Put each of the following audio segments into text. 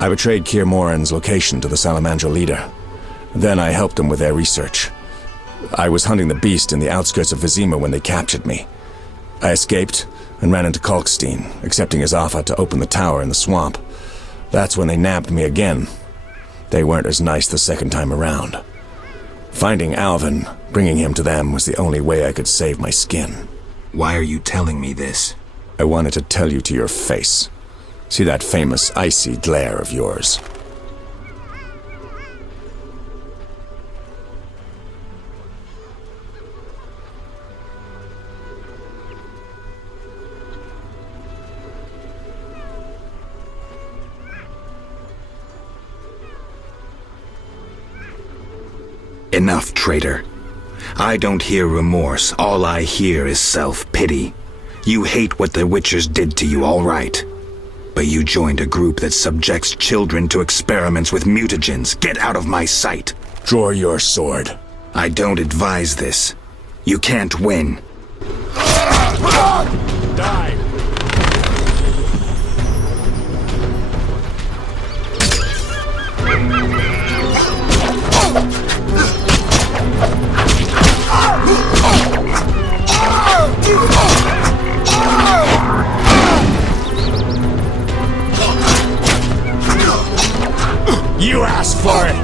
I betrayed Kier Moran's location to the Salamandra leader. Then I helped them with their research. I was hunting the beast in the outskirts of Vizima when they captured me. I escaped and ran into Kalkstein, accepting his offer to open the tower in the swamp. That's when they nabbed me again. They weren't as nice the second time around. Finding Alvin, bringing him to them, was the only way I could save my skin. Why are you telling me this? I wanted to tell you to your face. See that famous icy glare of yours. Enough, traitor. I don't hear remorse. All I hear is self-pity. You hate what the Witchers did to you, all right. But you joined a group that subjects children to experiments with mutagens. Get out of my sight. Draw your sword. I don't advise this. You can't win. Die! You asked for it!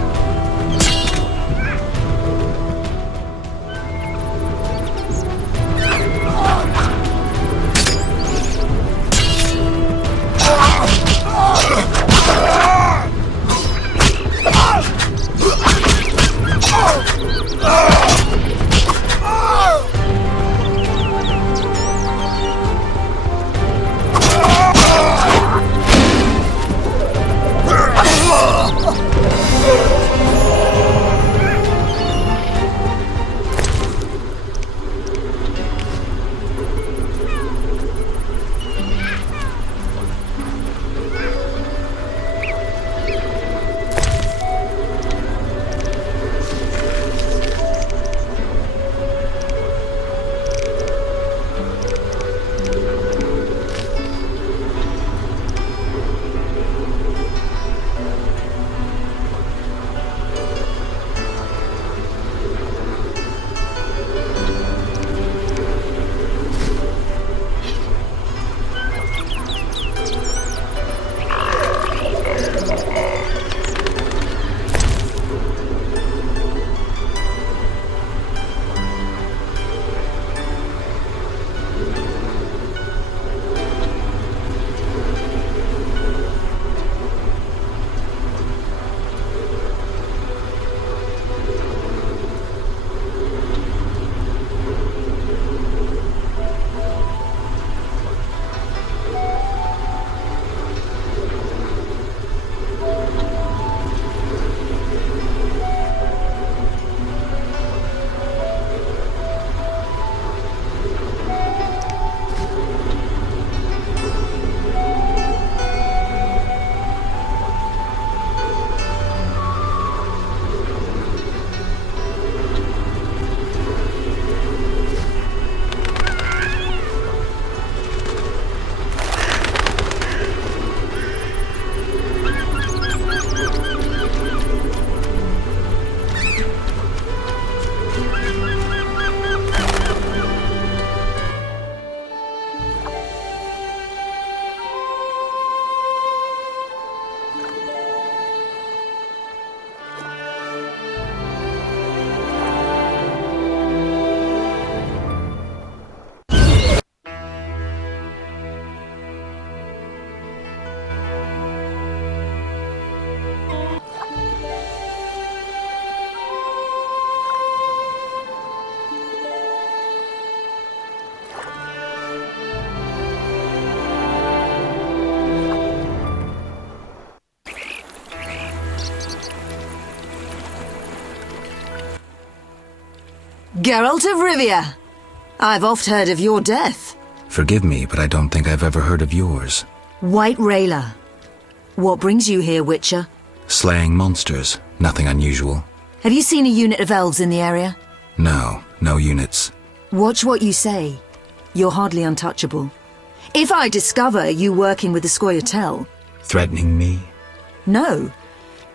Geralt of Rivia! I've oft heard of your death. Forgive me, but I don't think I've ever heard of yours. White Rayla. What brings you here, Witcher? Slaying monsters. Nothing unusual. Have you seen a unit of elves in the area? No, no units. Watch what you say. You're hardly untouchable. If I discover you working with the Scoia'tael... Threatening me? No.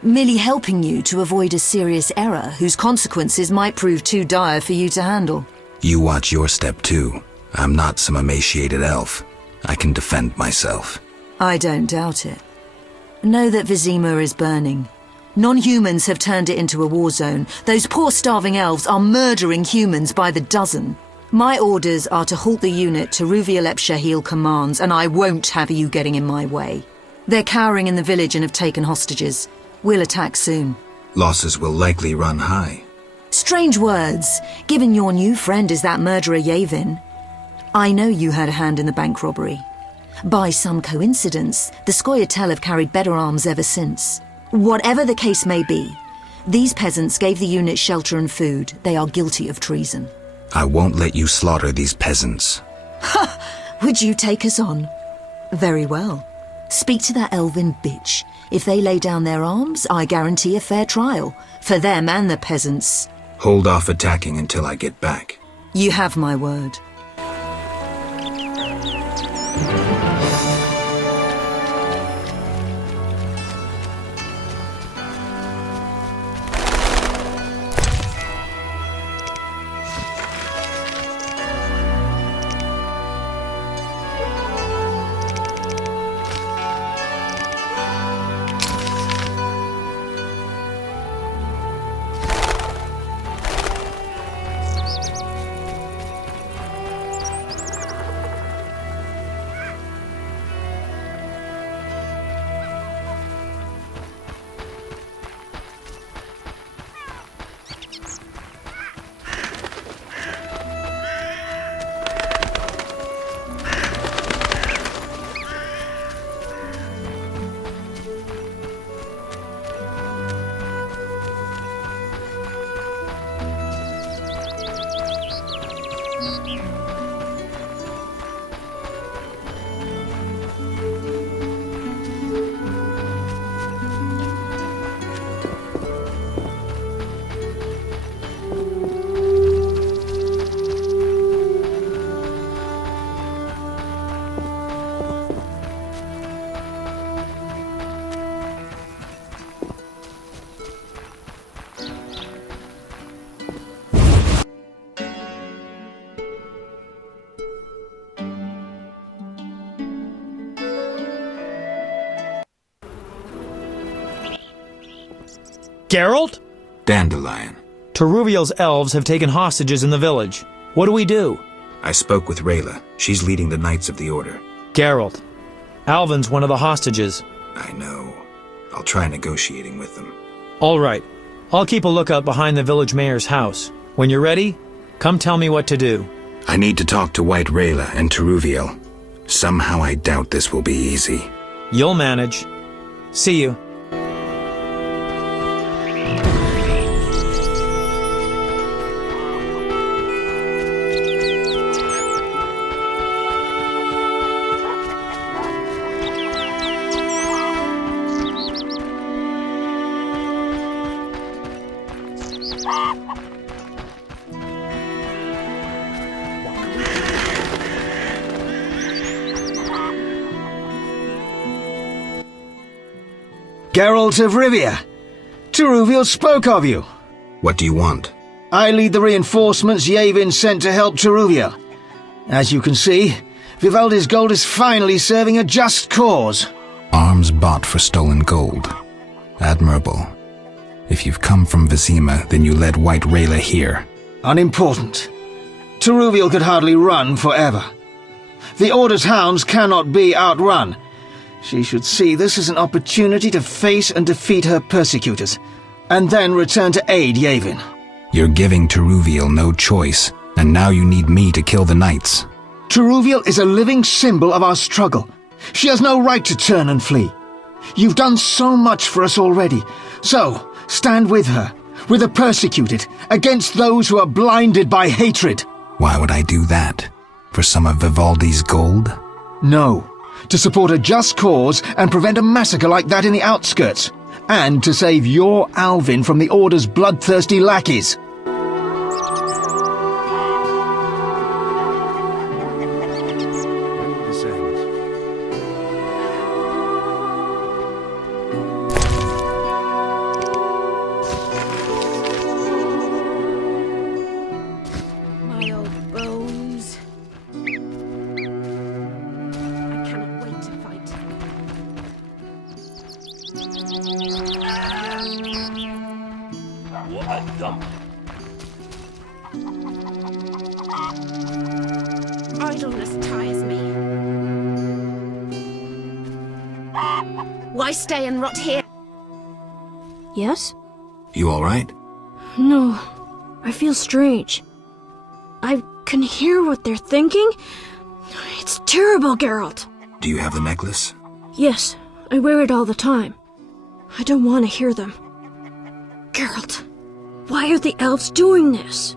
Merely helping you to avoid a serious error whose consequences might prove too dire for you to handle. You watch your step too. I'm not some emaciated elf. I can defend myself. I don't doubt it. Know that Vizima is burning. Non-humans have turned it into a war zone. Those poor starving elves are murdering humans by the dozen. My orders are to halt the unit Teruviel Ep Shahil commands, and I won't have you getting in my way. They're cowering in the village and have taken hostages. We'll attack soon. Losses will likely run high. Strange words, given your new friend is that murderer Yavin. I know you had a hand in the bank robbery. By some coincidence, the Scoia'tael have carried better arms ever since. Whatever the case may be, these peasants gave the unit shelter and food. They are guilty of treason. I won't let you slaughter these peasants. Would you take us on? Very well. Speak to that elven bitch. If they lay down their arms, I guarantee a fair trial. For them and the peasants. Hold off attacking until I get back. You have my word. Geralt? Dandelion. Teruviel's elves have taken hostages in the village. What do we do? I spoke with Rayla. She's leading the Knights of the Order. Geralt. Alvin's one of the hostages. I know. I'll try negotiating with them. All right. I'll keep a lookout behind the village mayor's house. When you're ready, come tell me what to do. I need to talk to White Rayla and Teruviel. Somehow I doubt this will be easy. You'll manage. See you. Geralt of Rivia. Teruviel spoke of you. What do you want? I lead the reinforcements Yavin sent to help Teruviel. As you can see, Vivaldi's gold is finally serving a just cause. Arms bought for stolen gold. Admirable. If you've come from Vizima, then you led White Rayla here. Unimportant. Teruviel could hardly run forever. The Order's hounds cannot be outrun. She should see this as an opportunity to face and defeat her persecutors, and then return to aid Yavin. You're giving Teruviel no choice, and now you need me to kill the Knights. Teruviel is a living symbol of our struggle. She has no right to turn and flee. You've done so much for us already, so stand with her, with the persecuted, against those who are blinded by hatred. Why would I do that? For some of Vivaldi's gold? No. To support a just cause and prevent a massacre like that in the outskirts, and to save your Alvin from the Order's bloodthirsty lackeys. Idleness tires me. Why stay and rot here? Yes? You alright? No. I feel strange. I can hear what they're thinking. It's terrible, Geralt. Do you have the necklace? Yes, I wear it all the time. I don't want to hear them. Geralt, why are the elves doing this?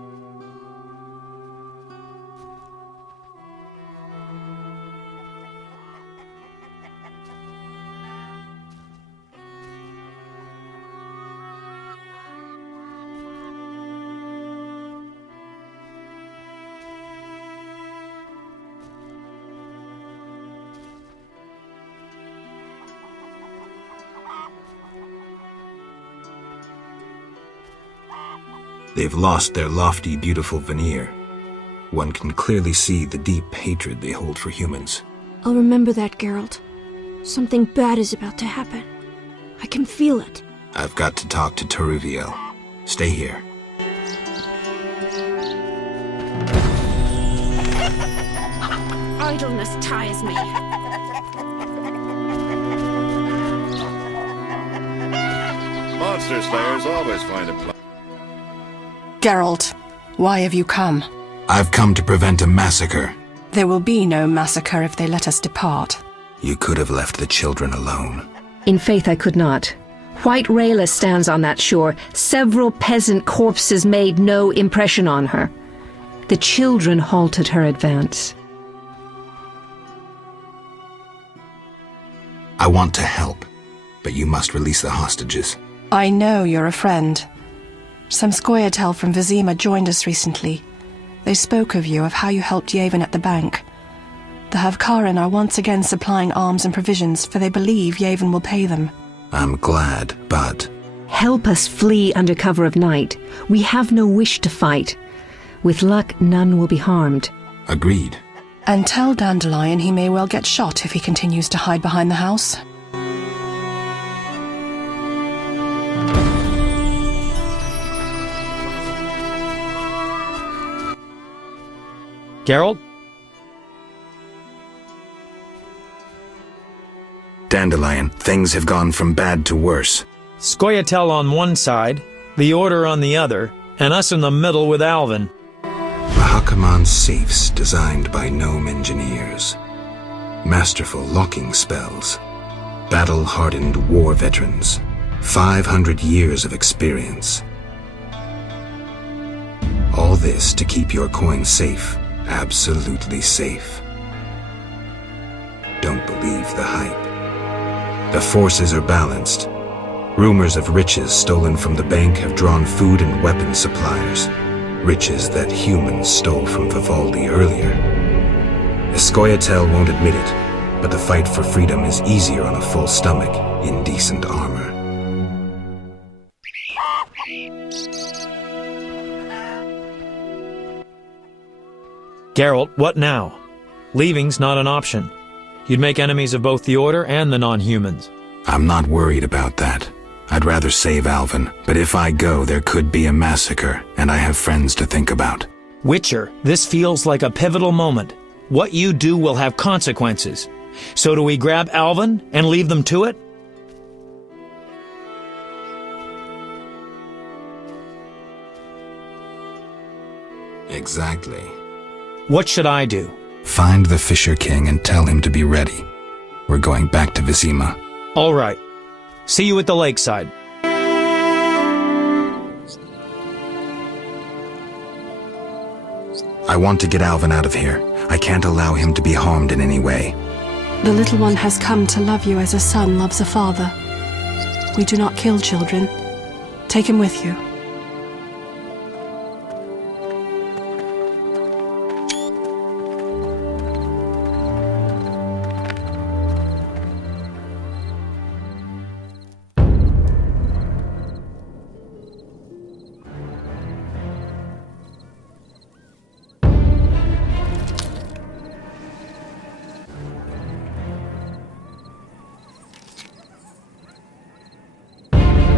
They've lost their lofty, beautiful veneer. One can clearly see the deep hatred they hold for humans. I'll remember that, Geralt. Something bad is about to happen. I can feel it. I've got to talk to Taruviel. Stay here. Idleness tires me. Monster slayers always find a plan. Geralt, why have you come? I've come to prevent a massacre. There will be no massacre if they let us depart. You could have left the children alone. In faith I could not. White Rayla stands on that shore. Several peasant corpses made no impression on her. The children halted her advance. I want to help, but you must release the hostages. I know you're a friend. Some Scoia'tael from Vizima joined us recently. They spoke of you, of how you helped Yevon at the bank. The Havkarin are once again supplying arms and provisions, for they believe Yevon will pay them. I'm glad, but... Help us flee under cover of night. We have no wish to fight. With luck, none will be harmed. Agreed. And tell Dandelion he may well get shot if he continues to hide behind the house. Geralt? Dandelion, things have gone from bad to worse. Scoia'tael on one side, the Order on the other, and us in the middle with Alvin. Bahakaman safes designed by gnome engineers. Masterful locking spells. Battle-hardened war veterans. 500 years of experience. All this to keep your coin safe. Absolutely safe. Don't believe the hype. The forces are balanced. Rumors of riches stolen from the bank have drawn food and weapon suppliers. Riches that humans stole from Vivaldi earlier. Scoia'tael won't admit it, but the fight for freedom is easier on a full stomach in decent armor. Geralt, what now? Leaving's not an option. You'd make enemies of both the Order and the non-humans. I'm not worried about that. I'd rather save Alvin, but if I go, there could be a massacre, and I have friends to think about. Witcher, this feels like a pivotal moment. What you do will have consequences. So do we grab Alvin and leave them to it? Exactly. What should I do? Find the Fisher King and tell him to be ready. We're going back to Vizima. All right. See you at the lakeside. I want to get Alvin out of here. I can't allow him to be harmed in any way. The little one has come to love you as a son loves a father. We do not kill children. Take him with you.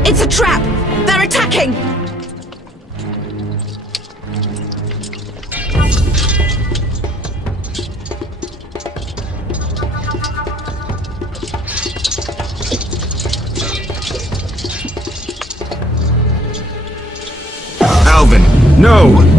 It's a trap! They're attacking! No!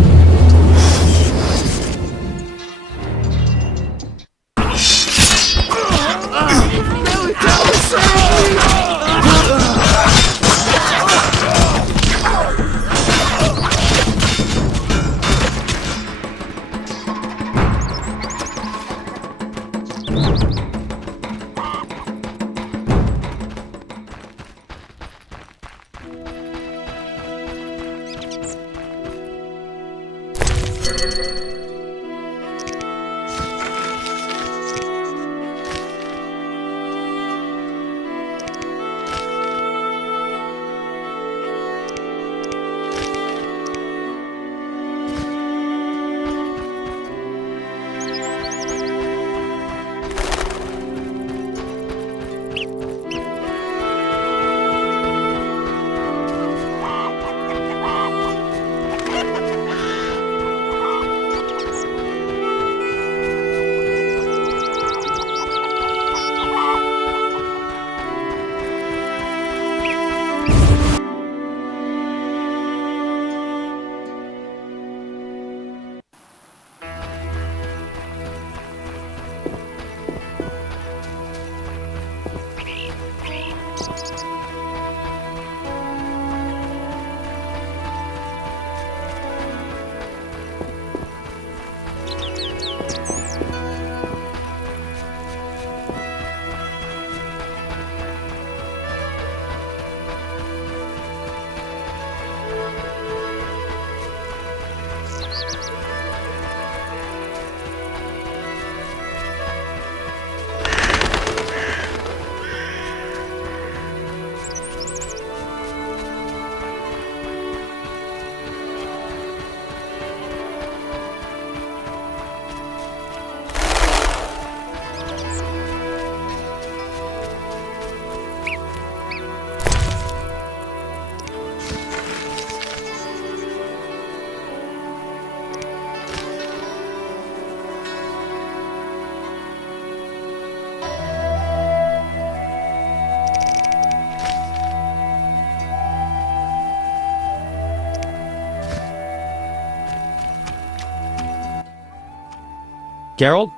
Geralt?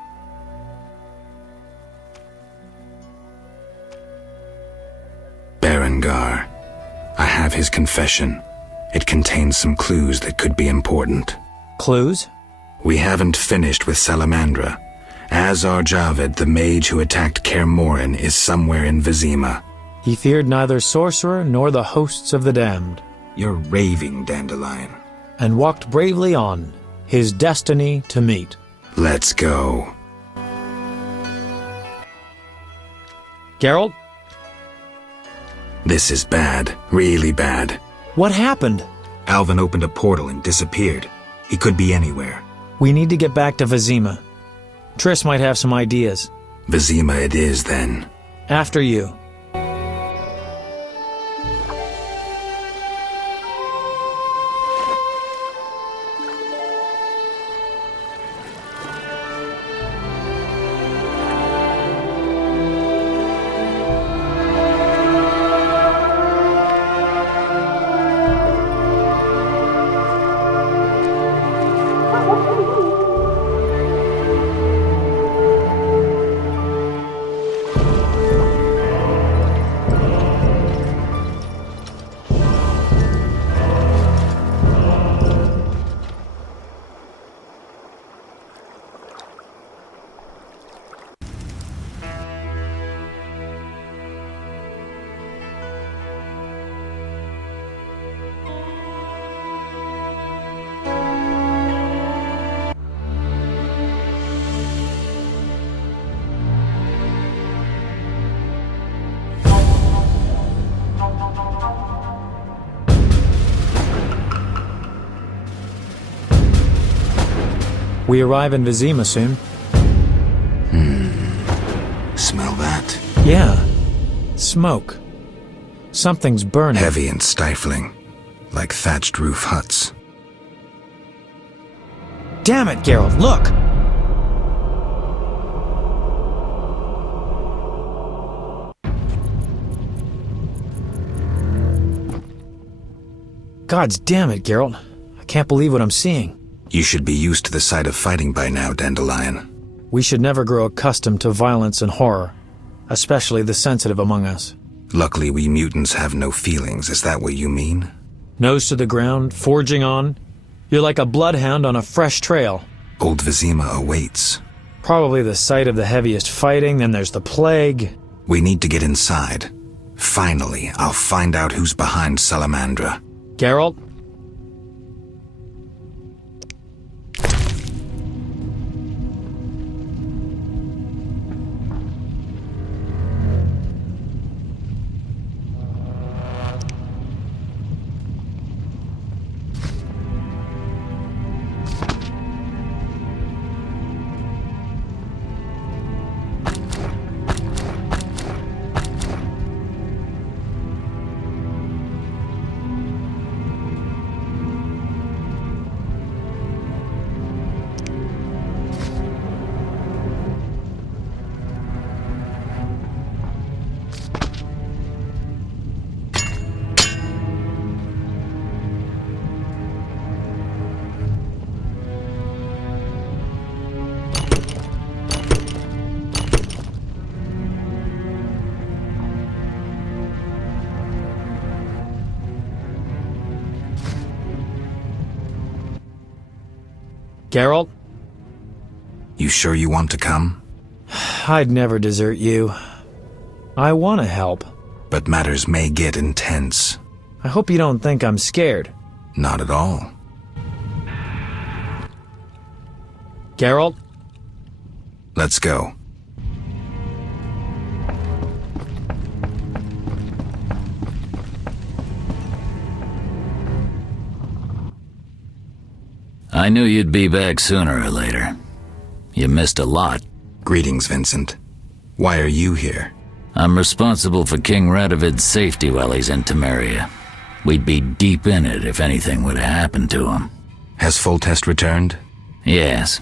Berengar. I have his confession. It contains some clues that could be important. Clues? We haven't finished with Salamandra. Azar Javed, the mage who attacked Kaer Morhen, is somewhere in Vizima. He feared neither sorcerer nor the hosts of the damned. You're raving, Dandelion. And walked bravely on, his destiny to meet. Let's go. Geralt? This is bad. Really bad. What happened? Alvin opened a portal and disappeared. He could be anywhere. We need to get back to Vizima. Triss might have some ideas. Vizima it is, then. After you. We arrive in Vizima soon. Smell that? Yeah. Smoke. Something's burning. Heavy and stifling. Like thatched roof huts. Damn it, Geralt, look! Gods damn it, Geralt. I Can't believe what I'm seeing. You should be used to the sight of fighting by now, Dandelion. We should never grow accustomed to violence and horror, especially the sensitive among us. Luckily, we mutants have no feelings. Is that what you mean? Nose to the ground, forging on. You're like a bloodhound on a fresh trail. Old Vizima awaits. Probably the site of the heaviest fighting, then there's the plague. We need to get inside. Finally, I'll find out who's behind Salamandra. Geralt? Geralt? You sure you want to come? I'd never desert you. I want to help. But matters may get intense. I hope you don't think I'm scared. Not at all. Geralt? Let's go. I knew you'd be back sooner or later. You missed a lot. Greetings, Vincent. Why are you here? I'm responsible for King Radovid's safety while he's in Temeria. We'd be deep in it if anything would have happened to him. Has Foltest returned? Yes.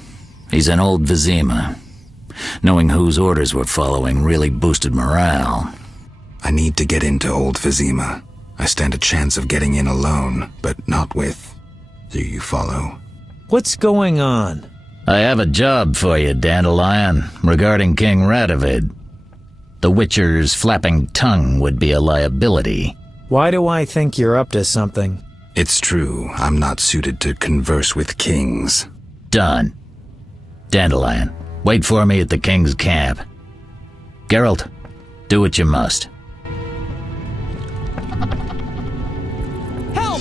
He's in Old Vizima. Knowing whose orders we're following really boosted morale. I need to get into Old Vizima. I stand a chance of getting in alone, but not with... Do you follow? What's going on? I have a job for you, Dandelion, regarding King Radovid. The Witcher's flapping tongue would be a liability. Why do I think you're up to something? It's true, I'm not suited to converse with kings. Done. Dandelion, wait for me at the King's camp. Geralt, do what you must. Help!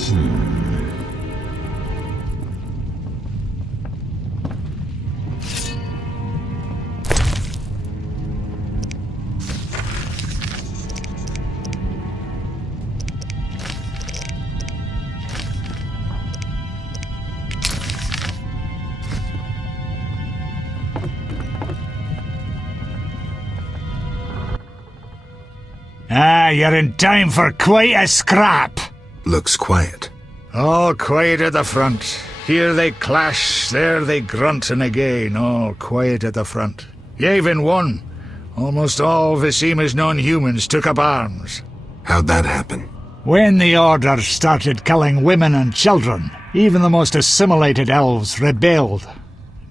Ah, you're in time for quite a scrap. Looks quiet. All quiet at the front. Here they clash, there they grunt, and again, all quiet at the front. Yavin won. Almost all Vizima's non-humans took up arms. How'd that happen? When the Order started killing women and children, even the most assimilated elves rebelled.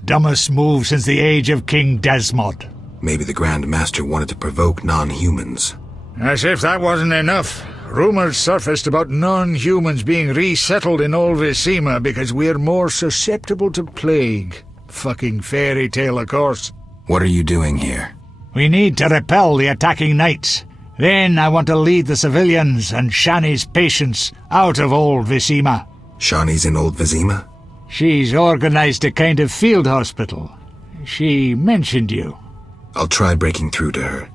Dumbest move since the age of King Desmod. Maybe the Grand Master wanted to provoke non-humans. As if that wasn't enough, rumors surfaced about non-humans being resettled in Old Vizima because we're more susceptible to plague. Fucking fairy tale, of course. What are you doing here? We need to repel the attacking knights. Then I want to lead the civilians and Shani's patients out of Old Vizima. Shani's in Old Vizima? She's organized a kind of field hospital. She mentioned you. I'll try breaking through to her.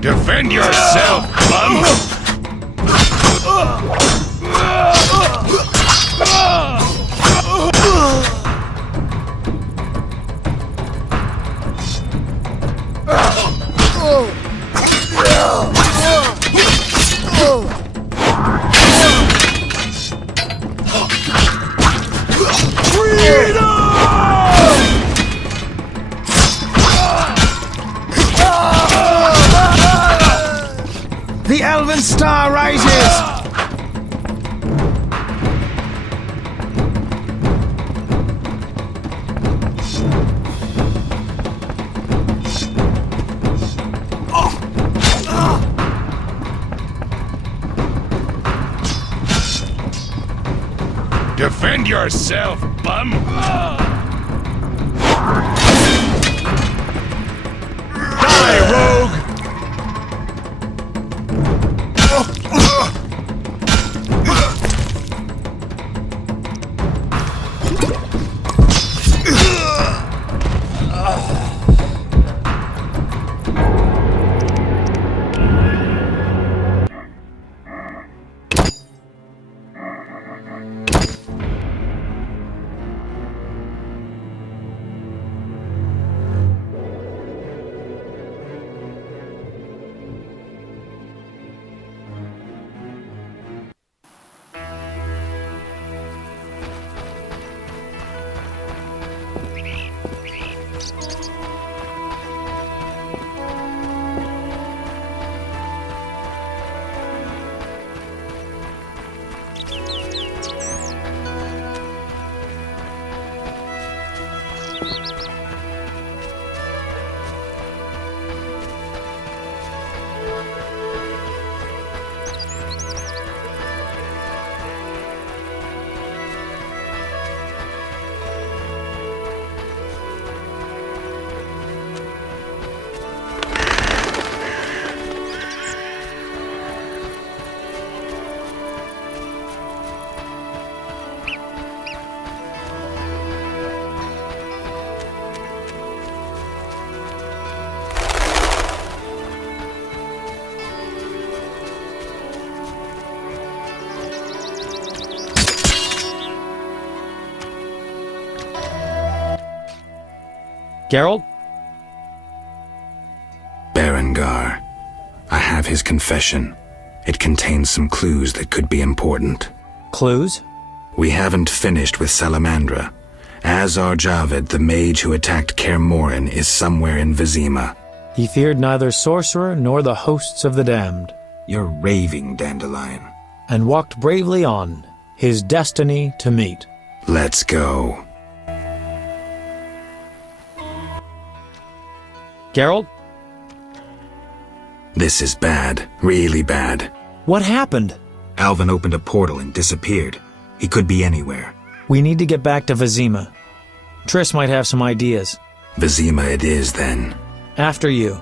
Defend yourself, bum! The Elven Star rises! Defend yourself, bum! Die, rogue! Geralt? Berengar. I have his confession. It contains some clues that could be important. Clues? We haven't finished with Salamandra. Azar Javed, the mage who attacked Kaer Morhen, is somewhere in Vizima. He feared neither sorcerer nor the hosts of the damned. You're raving, Dandelion. And walked bravely on, his destiny to meet. Let's go. Geralt? This is bad. Really bad. What happened? Alvin opened a portal and disappeared. He could be anywhere. We need to get back to Vizima. Triss might have some ideas. Vizima it is, then. After you.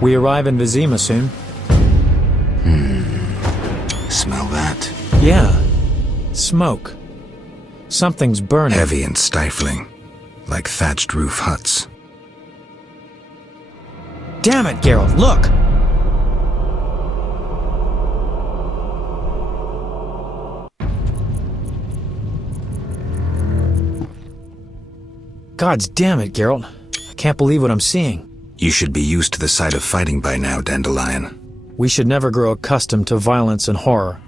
We arrive in Vizima soon. Smell that? Yeah. Smoke. Something's burning. Heavy and stifling. Like thatched roof huts. Damn it, Geralt, look! Gods damn it, Geralt. I can't believe what I'm seeing. You should be used to the sight of fighting by now, Dandelion. We should never grow accustomed to violence and horror,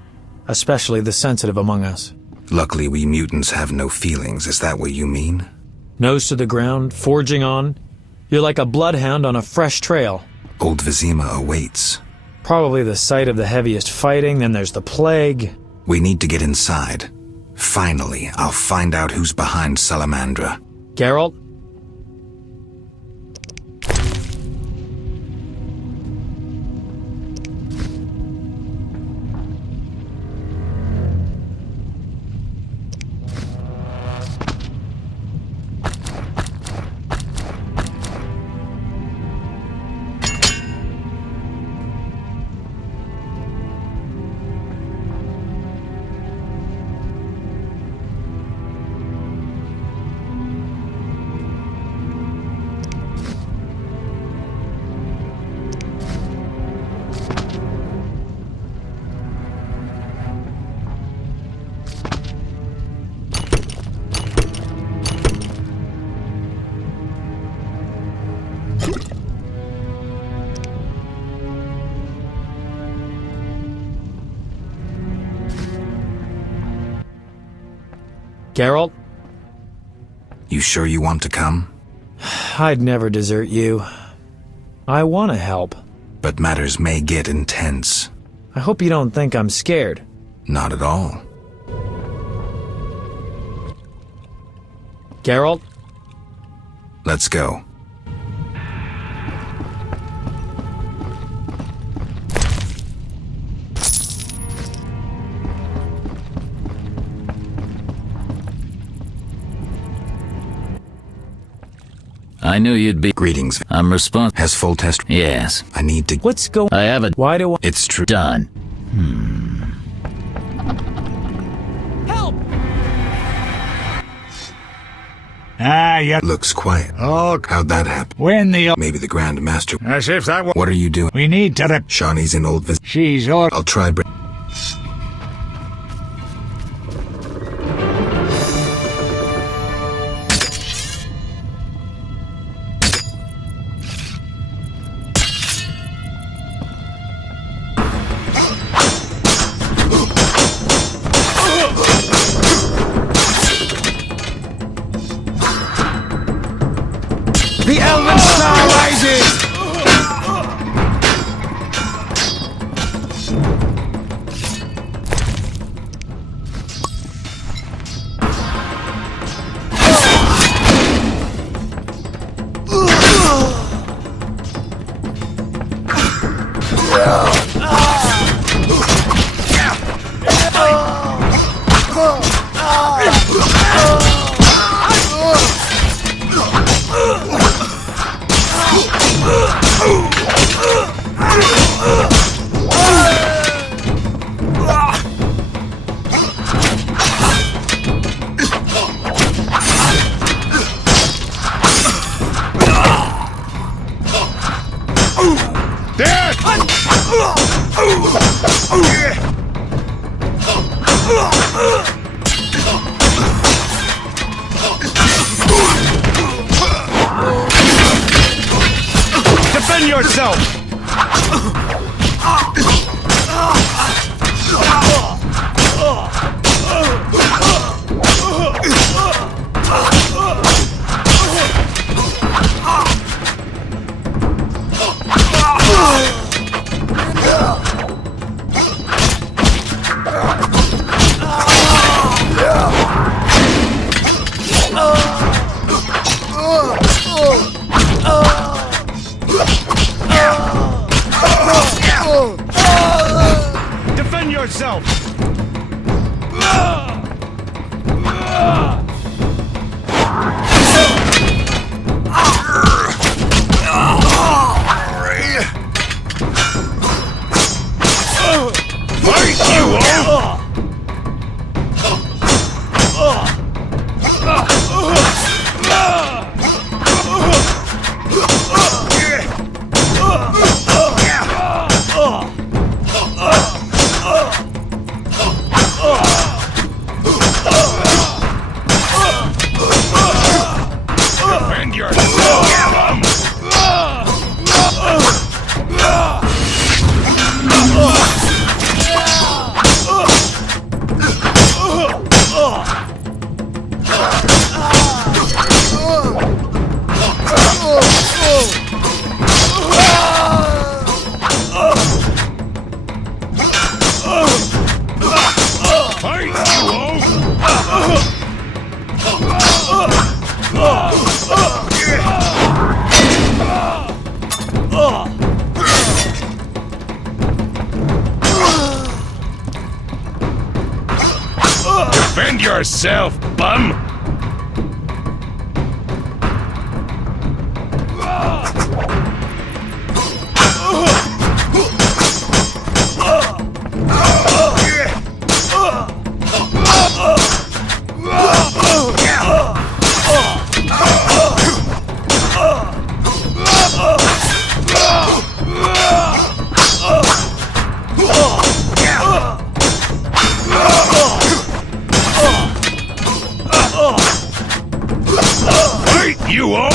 especially the sensitive among us. Luckily, we mutants have no feelings. Is that what you mean? Nose to the ground, forging on. You're like a bloodhound on a fresh trail. Old Vizima awaits. Probably the site of the heaviest fighting, then there's the plague. We need to get inside. Finally, I'll find out who's behind Salamandra. Geralt? Geralt? You sure you want to come? I'd never desert you. I want to help. But matters may get intense. I hope you don't think I'm scared. Not at all. Geralt? Let's go. I knew you'd be. Greetings. I'm responsible. Has full test? Yes. I need to. What's going? I have it. Why do I? It's true. Done. Help! Yeah. Looks quiet. Oh, How'd that happen? when the... Maybe the Grand Master. As if that was... What are you doing? We need to rip... Shawnee's in Old Viz. She's all... I'll try. The Elven Star rises! Defend yourself! yourself, bum! You all?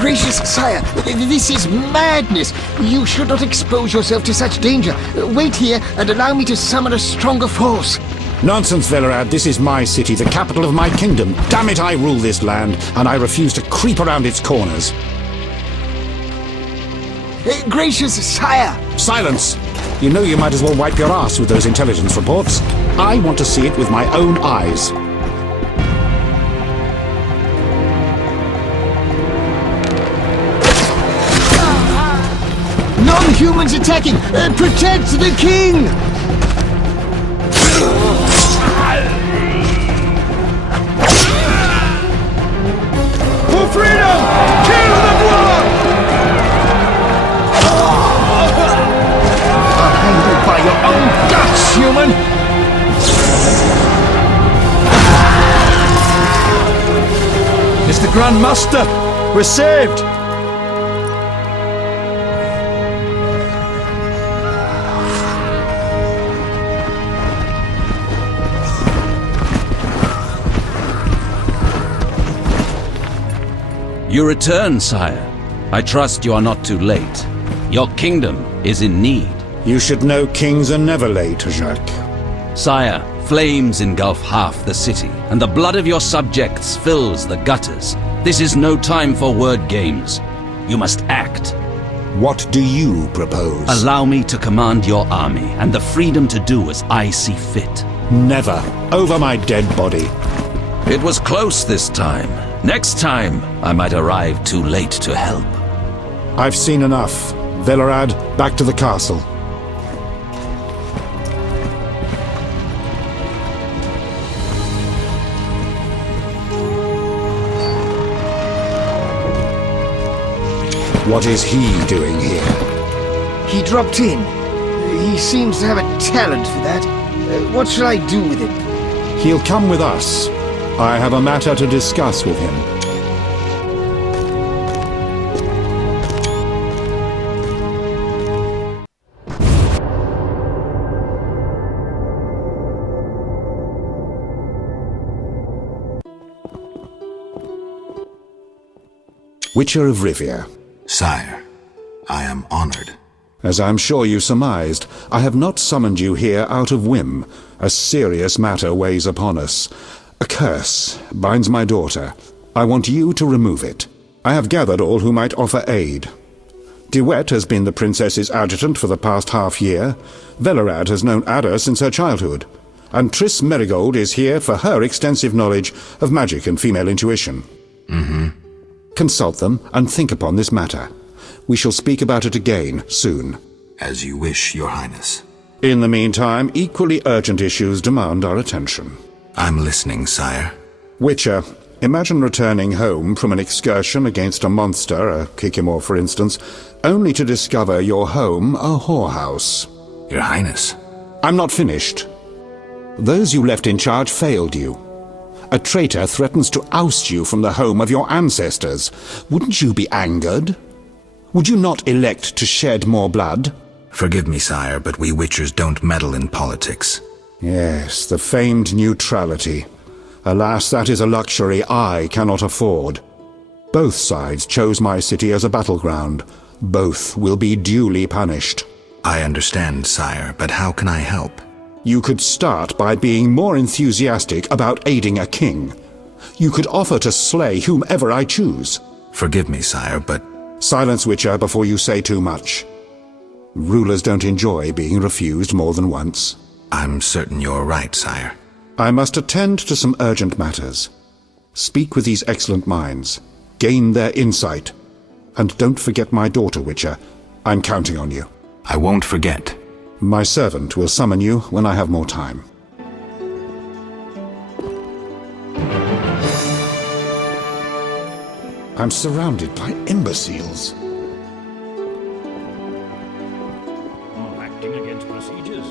Gracious sire, this is madness. You should not expose yourself to such danger. Wait here and allow me to summon a stronger force. Nonsense, Velerad. This is my city, the capital of my kingdom. Damn it, I rule this land, and I refuse to creep around its corners. Gracious sire! Silence! You know you might as well wipe your ass with those intelligence reports. I want to see it with my own eyes. Non-humans attacking! Protect the king! For freedom! Kill the dwarf! I'll hang you by your own guts, human! It's the Grand Master! We're saved! You return, sire. I trust you are not too late. Your kingdom is in need. You should know kings are never late, Jacques. Sire, flames engulf half the city, and the blood of your subjects fills the gutters. This is no time for word games. You must act. What do you propose? Allow me to command your army, and the freedom to do as I see fit. Never. Over my dead body. It was close this time. Next time, I might arrive too late to help. I've seen enough. Velerad, back to the castle. What is he doing here? He dropped in. He seems to have a talent for that. What shall I do with him? He'll come with us. I have a matter to discuss with him. Witcher of Rivia. Sire, I am honored. As I'm sure you surmised, I have not summoned you here out of whim. A serious matter weighs upon us. A curse binds my daughter. I want you to remove it. I have gathered all who might offer aid. DeWet has been the princess's adjutant for the past half-year. Velerad has known Ada since her childhood. And Triss Merigold is here for her extensive knowledge of magic and female intuition. Consult them and think upon this matter. We shall speak about it again soon. As you wish, Your Highness. In the meantime, equally urgent issues demand our attention. I'm listening, sire. Witcher, imagine returning home from an excursion against a monster, a Kikimor for instance, only to discover your home a whorehouse. Your Highness. I'm not finished. Those you left in charge failed you. A traitor threatens to oust you from the home of your ancestors. Wouldn't you be angered? Would you not elect to shed more blood? Forgive me, sire, but we Witchers don't meddle in politics. Yes, the famed neutrality. Alas, that is a luxury I cannot afford. Both sides chose my city as a battleground. Both will be duly punished. I understand, sire, but how can I help? You could start by being more enthusiastic about aiding a king. You could offer to slay whomever I choose. Forgive me, sire, but... Silence, Witcher, before you say too much. Rulers don't enjoy being refused more than once. I'm certain you're right, sire. I must attend to some urgent matters. Speak with these excellent minds. Gain their insight. And don't forget my daughter, Witcher. I'm counting on you. I won't forget. My servant will summon you when I have more time. I'm surrounded by imbeciles. All acting against procedures.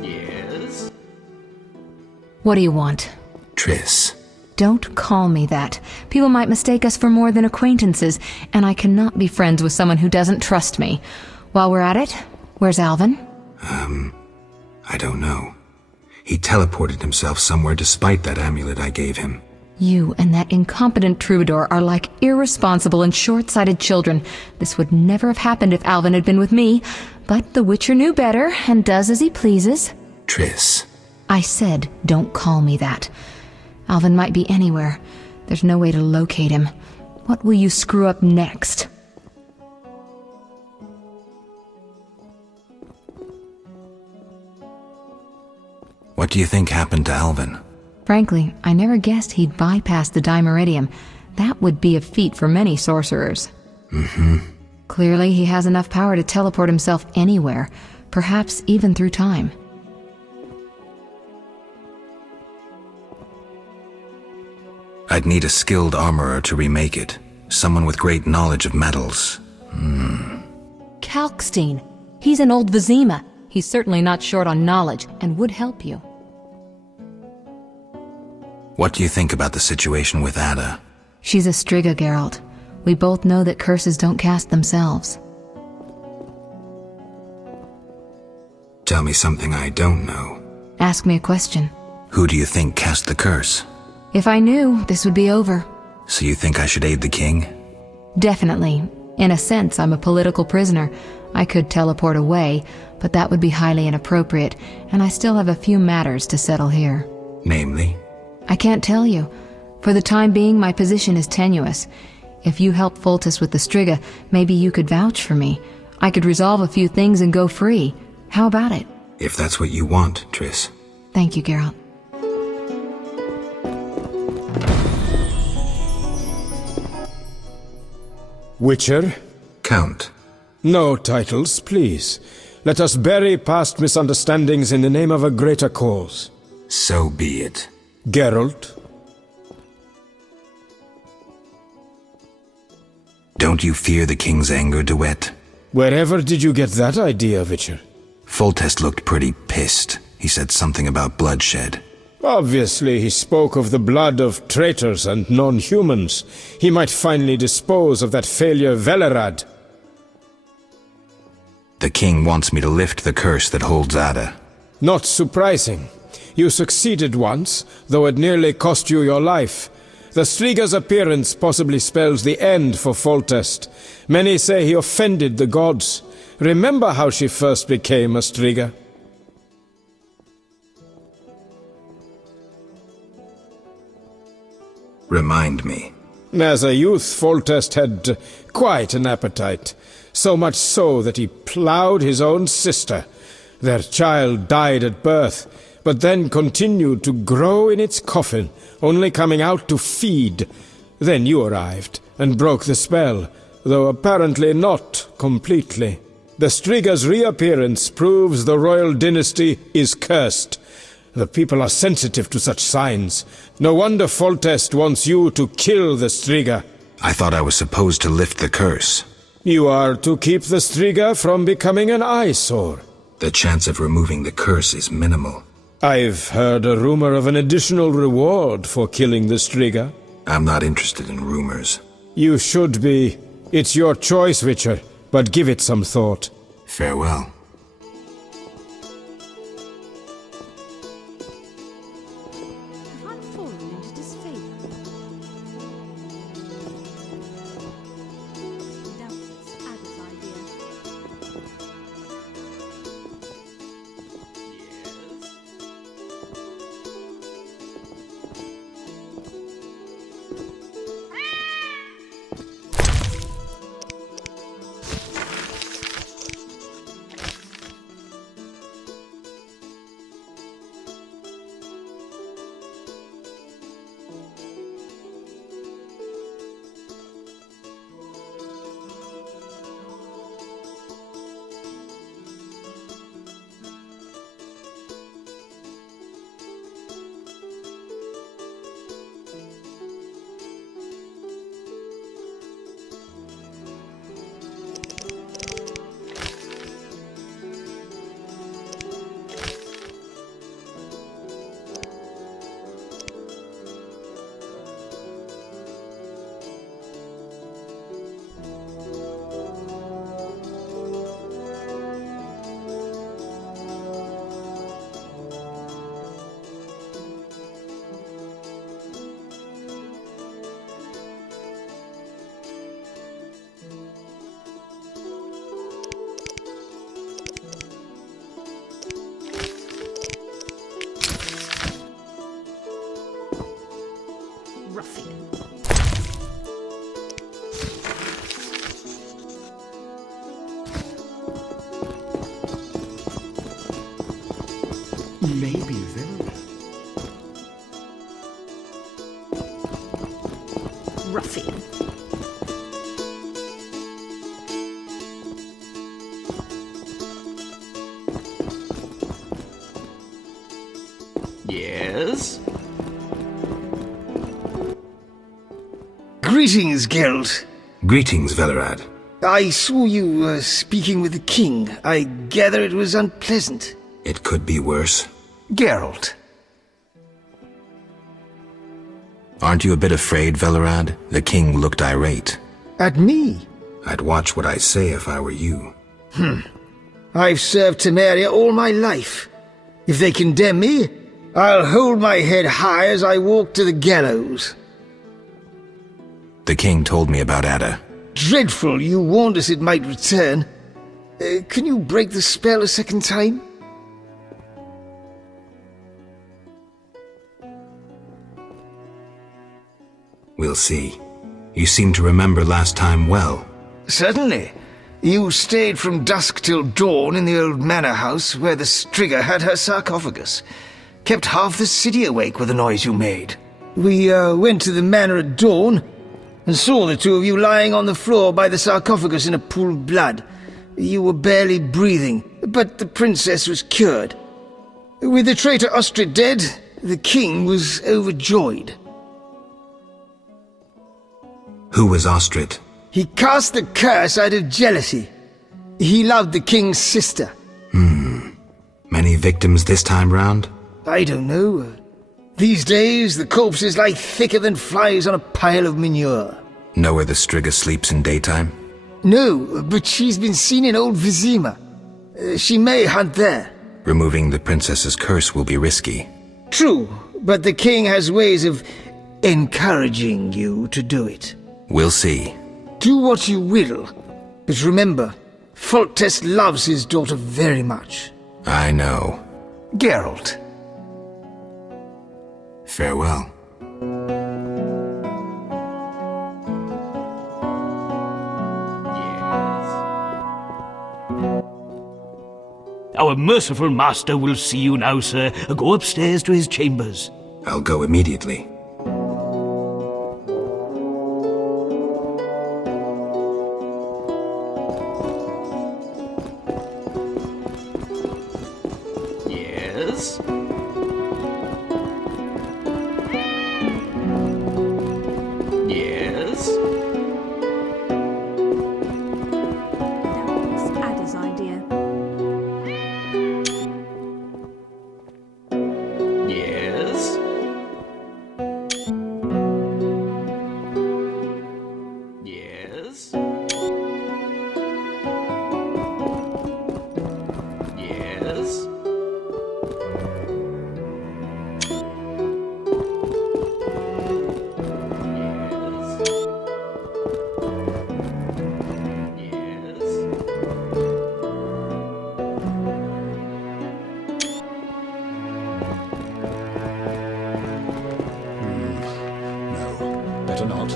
Yes? What do you want? Triss. Don't call me that. People might mistake us for more than acquaintances, and I cannot be friends with someone who doesn't trust me. While we're at it, where's Alvin? I don't know. He teleported himself somewhere despite that amulet I gave him. You and that incompetent troubadour are like irresponsible and short-sighted children. This would never have happened if Alvin had been with me, but the Witcher knew better and does as he pleases. Triss. I said, don't call me that. Alvin might be anywhere. There's no way to locate him. What will you screw up next? What do you think happened to Alvin? Frankly, I never guessed he'd bypass the Dimeridium. That would be a feat for many sorcerers. Clearly, he has enough power to teleport himself anywhere, perhaps even through time. I'd need a skilled armorer to remake it. Someone with great knowledge of metals. Kalkstein. He's an old Vizima. He's certainly not short on knowledge and would help you. What do you think about the situation with Ada? She's a Striga, Geralt. We both know that curses don't cast themselves. Tell me something I don't know. Ask me a question. Who do you think cast the curse? If I knew, this would be over. So you think I should aid the king? Definitely. In a sense, I'm a political prisoner. I could teleport away, but that would be highly inappropriate, and I still have a few matters to settle here. Namely? I can't tell you. For the time being, my position is tenuous. If you help Foltest with the Striga, maybe you could vouch for me. I could resolve a few things and go free. How about it? If that's what you want, Triss. Thank you, Geralt. Witcher? Count. No titles, please. Let us bury past misunderstandings in the name of a greater cause. So be it. Geralt? Don't you fear the king's anger, Duet? Wherever did you get that idea, Witcher? Foltest looked pretty pissed. He said something about bloodshed. Obviously, he spoke of the blood of traitors and non-humans. He might finally dispose of that failure Velerad. The king wants me to lift the curse that holds Ada. Not surprising. You succeeded once, though it nearly cost you your life. The Striga's appearance possibly spells the end for Foltest. Many say he offended the gods. Remember how she first became a Striga? Remind me. As a youth, Foltest had quite an appetite. So much so that he ploughed his own sister. Their child died at birth, but then continued to grow in its coffin, only coming out to feed. Then you arrived, and broke the spell, though apparently not completely. The Striga's reappearance proves the royal dynasty is cursed. The people are sensitive to such signs. No wonder Foltest wants you to kill the Striga. I thought I was supposed to lift the curse. You are to keep the Striga from becoming an eyesore. The chance of removing the curse is minimal. I've heard a rumor of an additional reward for killing the Striga. I'm not interested in rumors. You should be. It's your choice, Witcher, but give it some thought. Farewell. Maybe Villa. Ruffian. Yes? Greetings, Geralt. Greetings, Velerad. I saw you speaking with the king. I gather it was unpleasant. It could be worse. Geralt. Aren't you a bit afraid, Velerad? The king looked irate. At me? I'd watch what I say if I were you. I've served Temeria all my life. If they condemn me, I'll hold my head high as I walk to the gallows. The king told me about Ada. Dreadful, you warned us it might return. Can you break the spell a second time? We'll see. You seem to remember last time well. Certainly. You stayed from dusk till dawn in the old manor house where the Striga had her sarcophagus. Kept half the city awake with the noise you made. We went to the manor at dawn and saw the two of you lying on the floor by the sarcophagus in a pool of blood. You were barely breathing, but the princess was cured. With the traitor Ostrid dead, the king was overjoyed. Who was Ostrid? He cast the curse out of jealousy. He loved the king's sister. Many victims this time round? I don't know. These days, the corpses lie thicker than flies on a pile of manure. Know where the Striga sleeps in daytime? No, but she's been seen in Old Vizima. She may hunt there. Removing the princess's curse will be risky. True, but the king has ways of encouraging you to do it. We'll see. Do what you will, but remember, Foltest loves his daughter very much. I know. Geralt. Farewell. Our merciful master will see you now, sir. Go upstairs to his chambers. I'll go immediately. Yes? Yes? That was Ada's idea. Yes? Yes? Yes? No, better not.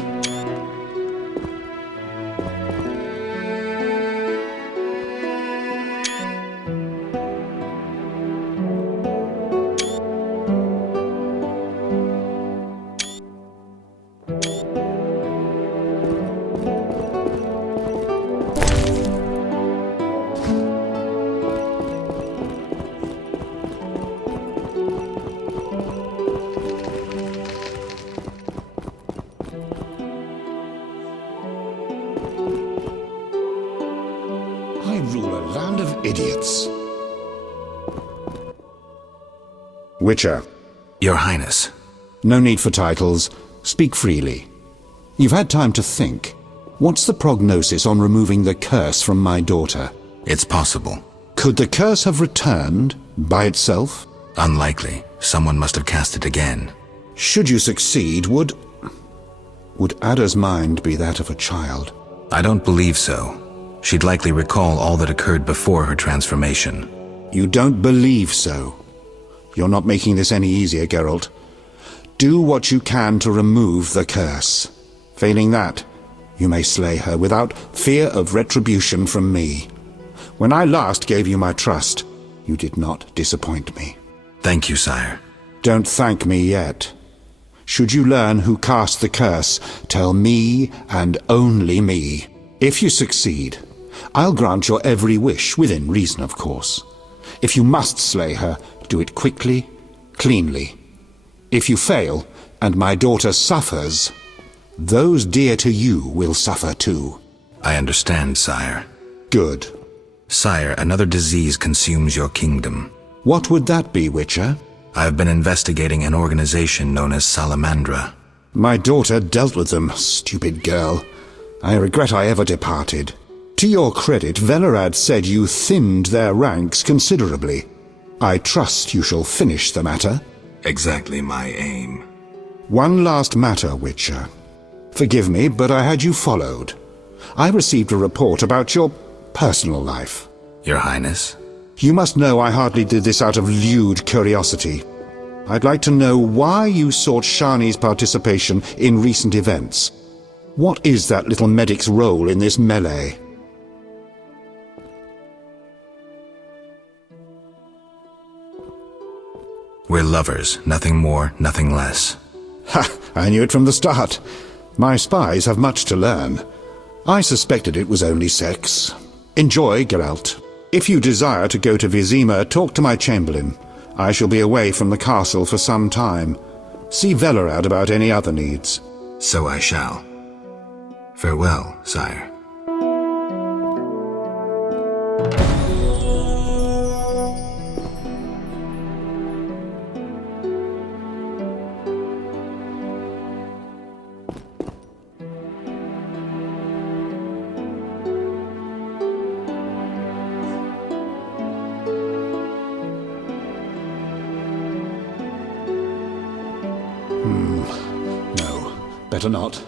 I rule a land of idiots. Witcher. Your Highness. No need for titles. Speak freely. You've had time to think. What's the prognosis on removing the curse from my daughter? It's possible. Could the curse have returned by itself? Unlikely. Someone must have cast it again. Should you succeed, would Ada's mind be that of a child? I don't believe so. She'd likely recall all that occurred before her transformation. You don't believe so? You're not making this any easier, Geralt. Do what you can to remove the curse. Failing that, you may slay her without fear of retribution from me. When I last gave you my trust, you did not disappoint me. Thank you, sire. Don't thank me yet. Should you learn who cast the curse, tell me and only me. If you succeed, I'll grant your every wish, within reason, of course. If you must slay her, do it quickly, cleanly. If you fail, and my daughter suffers, those dear to you will suffer too. I understand, sire. Good. Sire, another disease consumes your kingdom. What would that be, Witcher? I have been investigating an organization known as Salamandra. My daughter dealt with them, stupid girl. I regret I ever departed. To your credit, Velerad said you thinned their ranks considerably. I trust you shall finish the matter. Exactly my aim. One last matter, Witcher. Forgive me, but I had you followed. I received a report about your personal life. Your Highness? You must know I hardly did this out of lewd curiosity. I'd like to know why you sought Shani's participation in recent events. What is that little medic's role in this melee? We're lovers, nothing more, nothing less. Ha! I knew it from the start. My spies have much to learn. I suspected it was only sex. Enjoy, Geralt. If you desire to go to Vizima, talk to my chamberlain. I shall be away from the castle for some time. See Velerad about any other needs. So I shall. Farewell, sire. No, better not.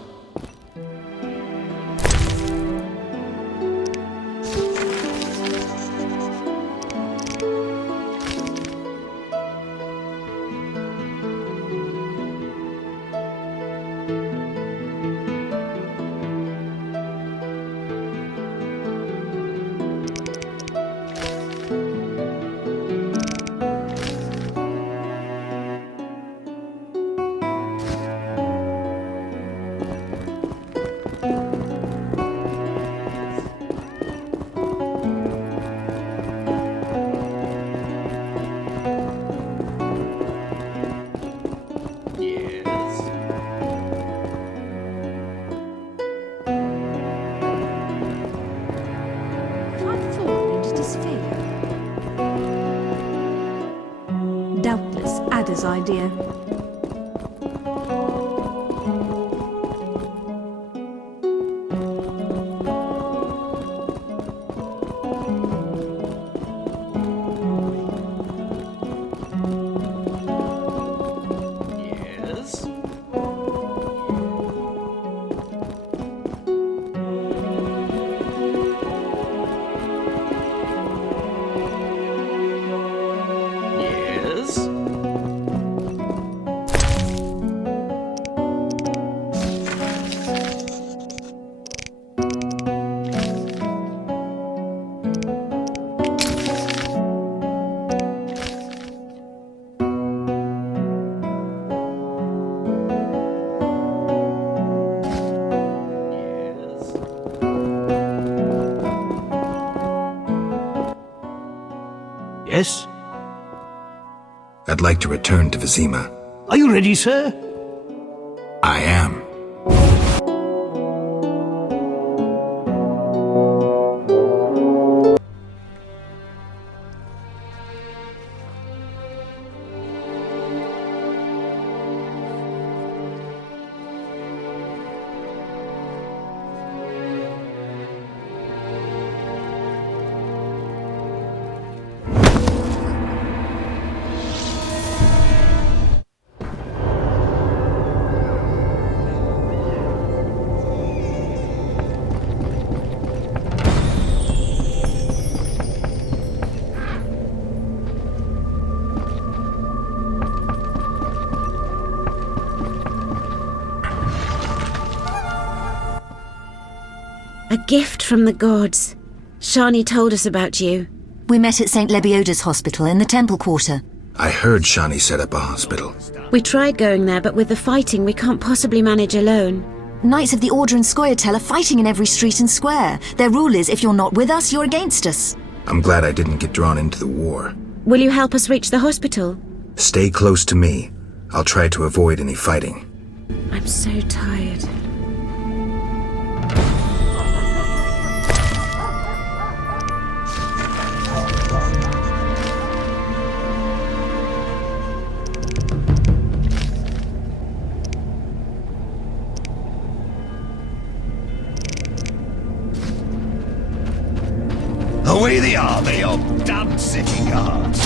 Doubtless Ada's idea. Yes? Yes? Yes? I'd like to return to Vizima. Are you ready, sir? I am. A gift from the gods. Shani told us about you. We met at St. Lebioda's hospital in the Temple Quarter. I heard Shani set up a hospital. We tried going there, but with the fighting, we can't possibly manage alone. Knights of the Order and Scoia'tael are fighting in every street and square. Their rule is, if you're not with us, you're against us. I'm glad I didn't get drawn into the war. Will you help us reach the hospital? Stay close to me. I'll try to avoid any fighting. I'm so tired. Away the army of damned city guards.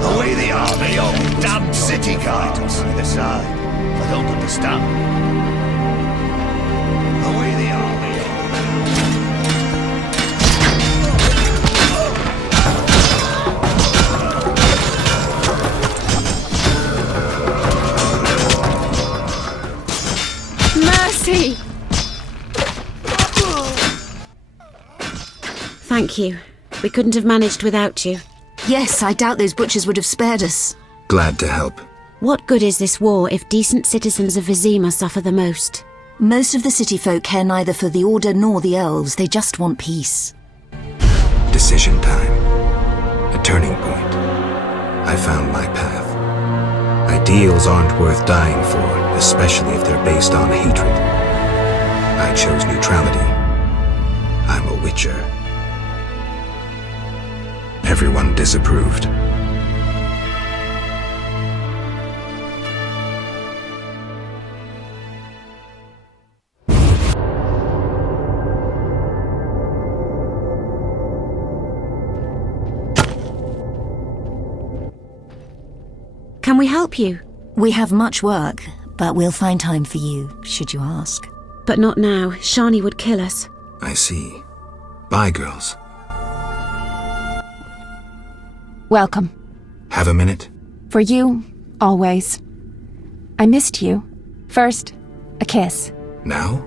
Away the army of damned city guards. Either side. I don't understand. Away the army of... Mercy! Thank you. We couldn't have managed without you. Yes, I doubt those butchers would have spared us. Glad to help. What good is this war if decent citizens of Vizima suffer the most? Most of the city folk care neither for the Order nor the elves. They just want peace. Decision time. A turning point. I found my path. Ideals aren't worth dying for, especially if they're based on hatred. I chose neutrality. I'm a Witcher. Everyone disapproved. Can we help you? We have much work, but we'll find time for you, should you ask. But not now. Shani would kill us. I see. Bye, girls. Welcome. Have a minute? For you, always. I missed you. First, a kiss. Now?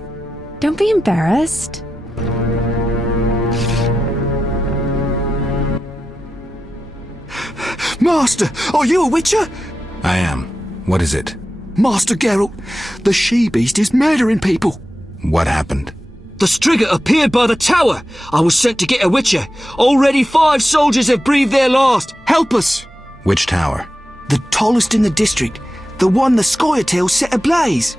Don't be embarrassed. Master, are you a Witcher? I am. What is it? Master Geralt, the she-beast is murdering people. What happened? The Striga appeared by the tower. I was sent to get a Witcher. Already 5 soldiers have breathed their last. Help us! Which tower? The tallest in the district. The one the Scoia'tael set ablaze.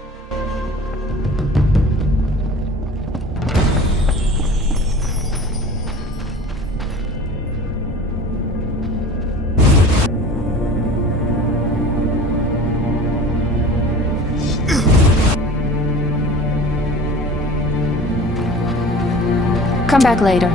Come back later.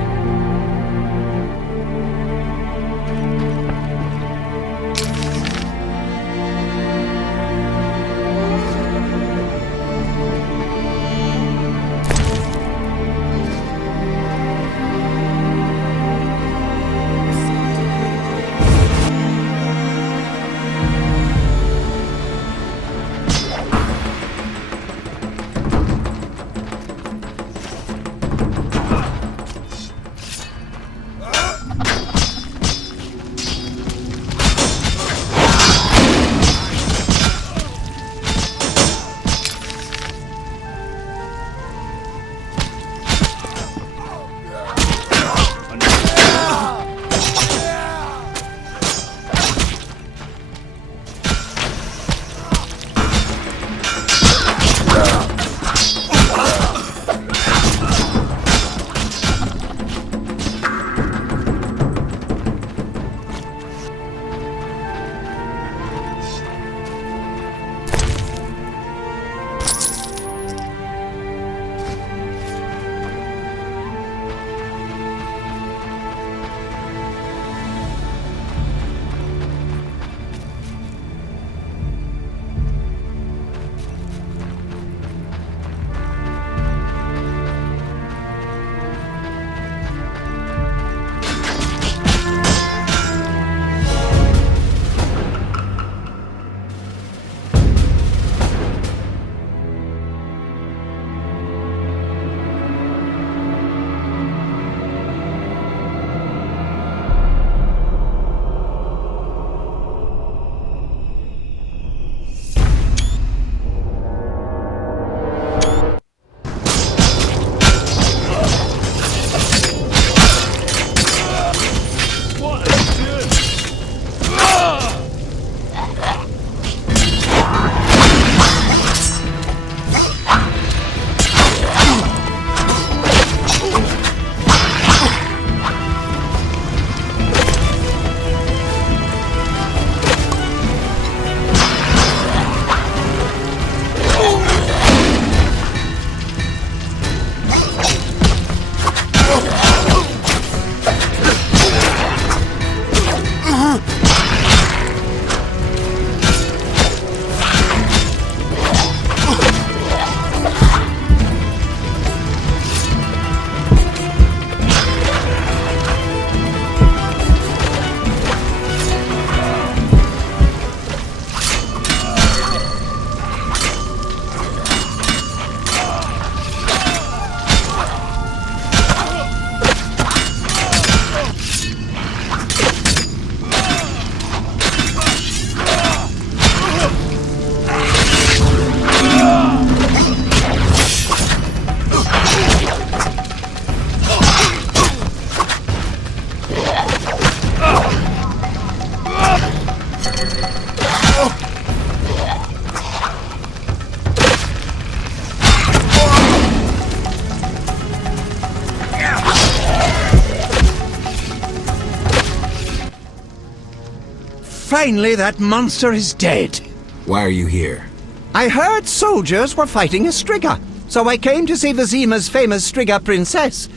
finally that monster is dead. Why are you here? I heard soldiers were fighting a Striga, so I came to see Vizima's famous Striga princess.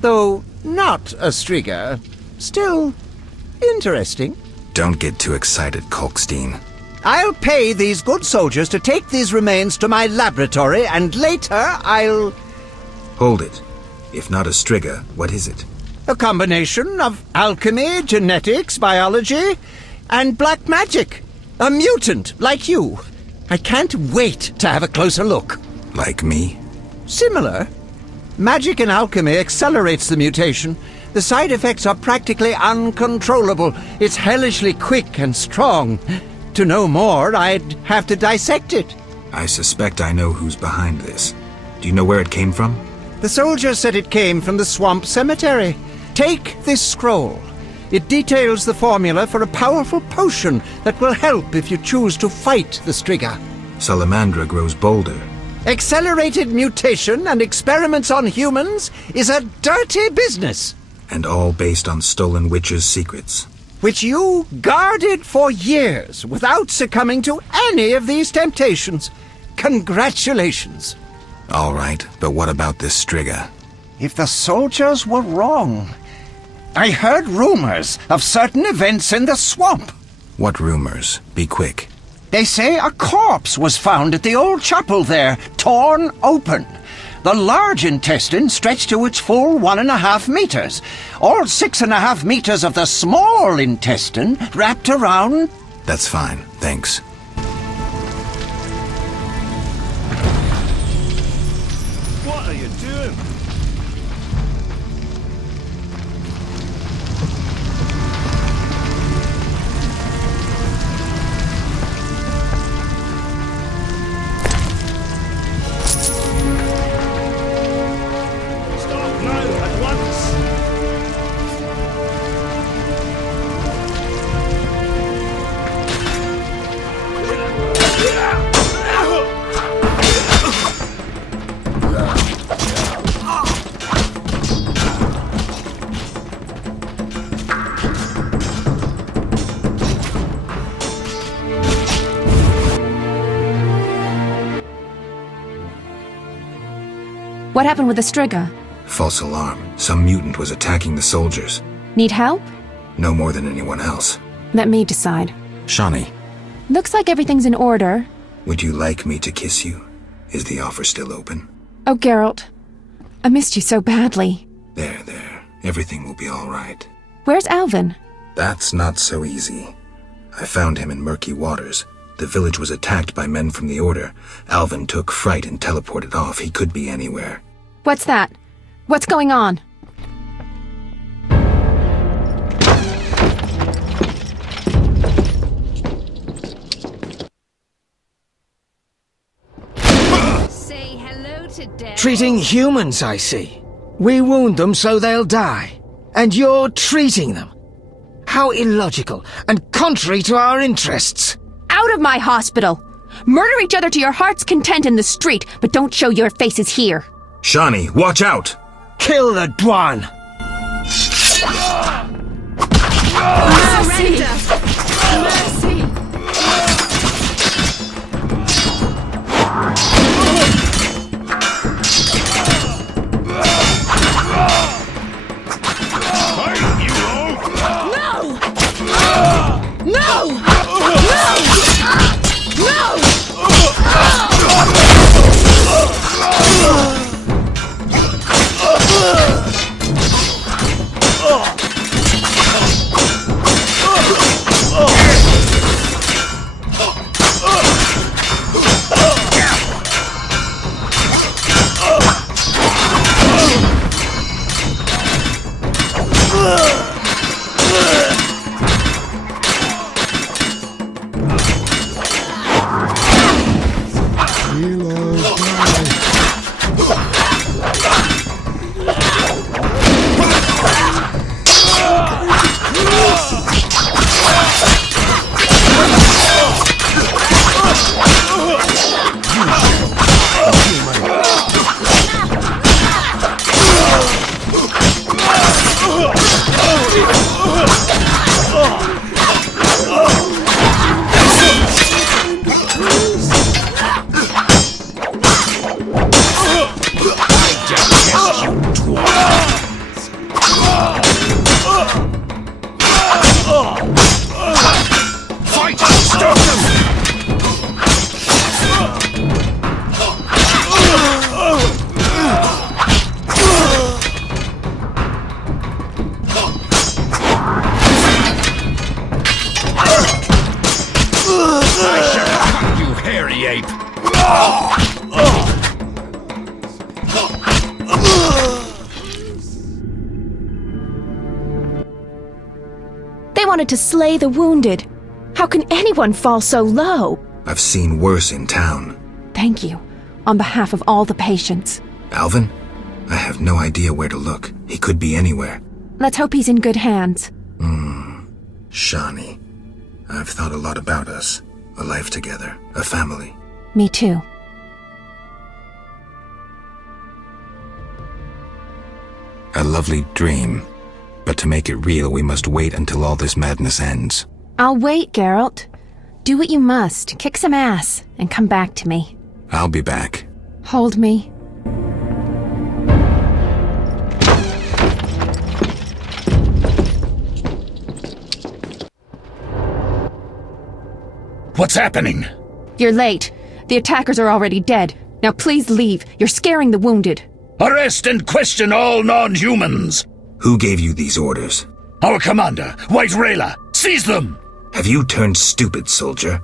Though not a Striga, still interesting. Don't get too excited, Kalkstein. I'll pay these good soldiers to take these remains to my laboratory, and later I'll... Hold it. If not a Striga, what is it? A combination of alchemy, genetics, biology, and black magic. A mutant like you. I can't wait to have a closer look. Like me? Similar. Magic and alchemy accelerates the mutation. The side effects are practically uncontrollable. It's hellishly quick and strong. To know more, I'd have to dissect it. I suspect I know who's behind this. Do you know where it came from? The soldier said it came from the swamp cemetery. Take this scroll. It details the formula for a powerful potion that will help if you choose to fight the Striga. Salamandra grows bolder. Accelerated mutation and experiments on humans is a dirty business. And all based on stolen witches' secrets. Which you guarded for years without succumbing to any of these temptations. Congratulations. All right, but what about this Striga? If the soldiers were wrong, I heard rumors of certain events in the swamp. What rumors? Be quick. They say a corpse was found at the old chapel there, torn open. The large intestine stretched to its full 1.5 meters. All 6.5 meters of the small intestine wrapped around... That's fine, thanks. What are you doing? What happened with the Striga? False alarm. Some mutant was attacking the soldiers. Need help? No more than anyone else. Let me decide. Shani, Looks like everything's in order. would you like me to kiss you? Is the offer still open? Oh, Geralt. I missed you so badly. There. Everything will be all right. Where's Alvin? That's not so easy. I found him in murky waters. The village was attacked by men from the Order. Alvin took fright and teleported off. He could be anywhere. What's that? What's going on? Say hello to death. Treating humans, I see. We wound them so they'll die. And you're treating them. How illogical and contrary to our interests. Out of my hospital! Murder each other to your heart's content in the street, but don't show your faces here. Shani, watch out! Kill the Dwan! Mercy! Mercy! ape! They wanted to slay the wounded. How can anyone fall so low? I've seen worse in town. Thank you, on behalf of all the patients. Alvin? I have no idea where to look. He could be anywhere. Let's hope he's in good hands. Shani. I've thought a lot about us. A life together. A family. Me too. A lovely dream. But to make it real, we must wait until all this madness ends. I'll wait, Geralt. Do what you must. Kick some ass, and come back to me. I'll be back. Hold me. What's happening? You're late. The attackers are already dead. Now please leave. You're scaring the wounded. Arrest and question all non-humans! Who gave you these orders? Our commander, White Rayla. Seize them! Have you turned stupid, soldier?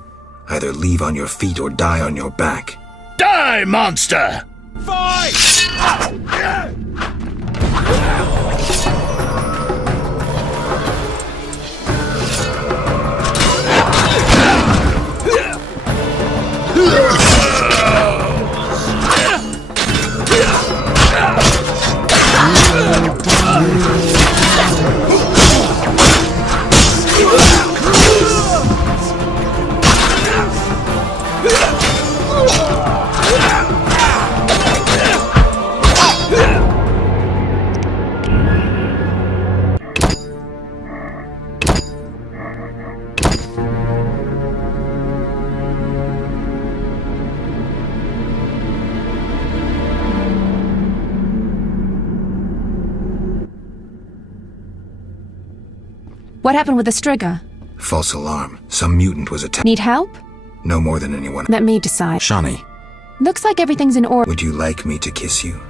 Either leave on your feet or die on your back. Die, monster! Fight! What happened with the Striga? False alarm. Some mutant was attacked. Need help? No more than anyone. Let me decide. Shani, Looks like everything's in order. would you like me to kiss you?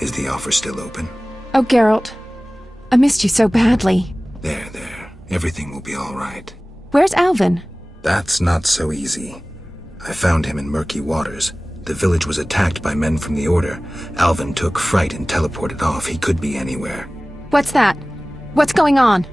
Is the offer still open? Oh, Geralt. I missed you so badly. There. Everything will be all right. Where's Alvin? That's not so easy. I found him in murky waters. The village was attacked by men from the Order. Alvin took fright and teleported off. He could be anywhere. What's that? What's going on?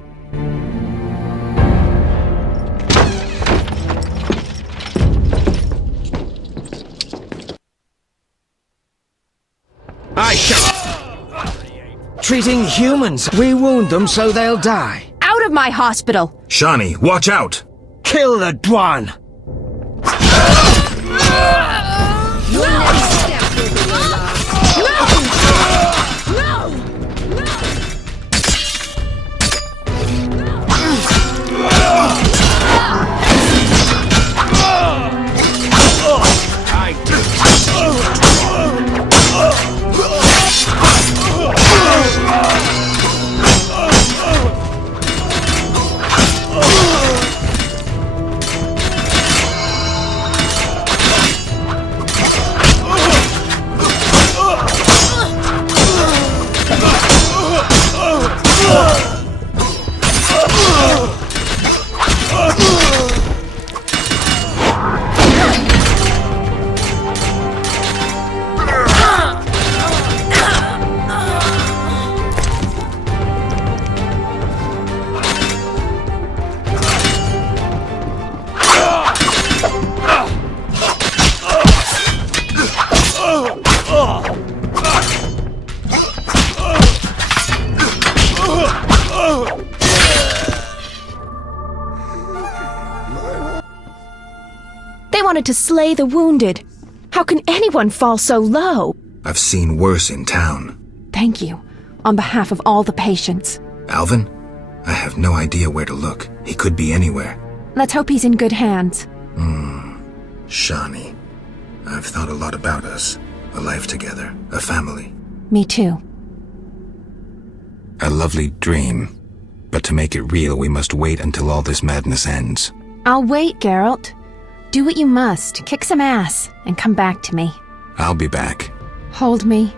I shall... Treating humans. We wound them so they'll die. Out of my hospital! Shani, watch out! Kill the Dwan! They wanted to slay the wounded. How can anyone fall so low? I've seen worse in town. Thank you, on behalf of all the patients. Alvin? I have no idea where to look. He could be anywhere. Let's hope he's in good hands. Shani. I've thought a lot about us. A life together. A family. Me too. A lovely dream. But to make it real, we must wait until all this madness ends. I'll wait, Geralt. Do what you must. Kick some ass, and come back to me. I'll be back. Hold me.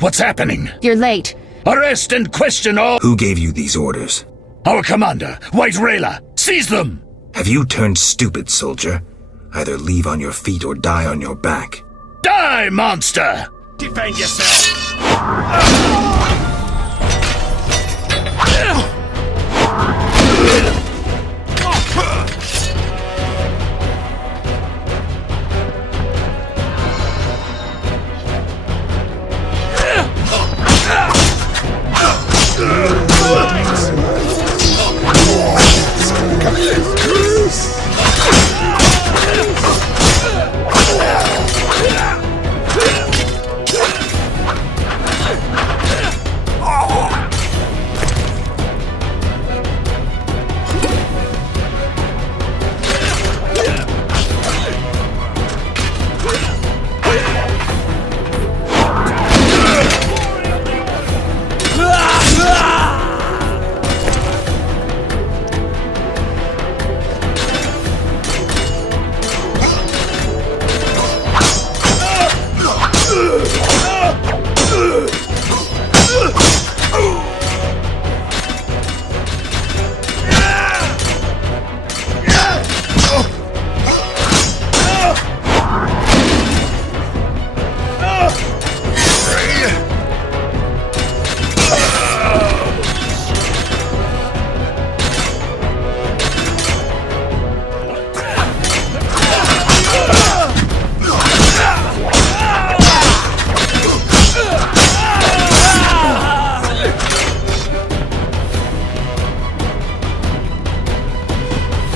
What's happening? You're late. Arrest and question all... Who gave you these orders? Our commander, White Rayla. Seize them! Have you turned stupid, soldier? Either leave on your feet or die on your back. Die, monster! Defend yourself!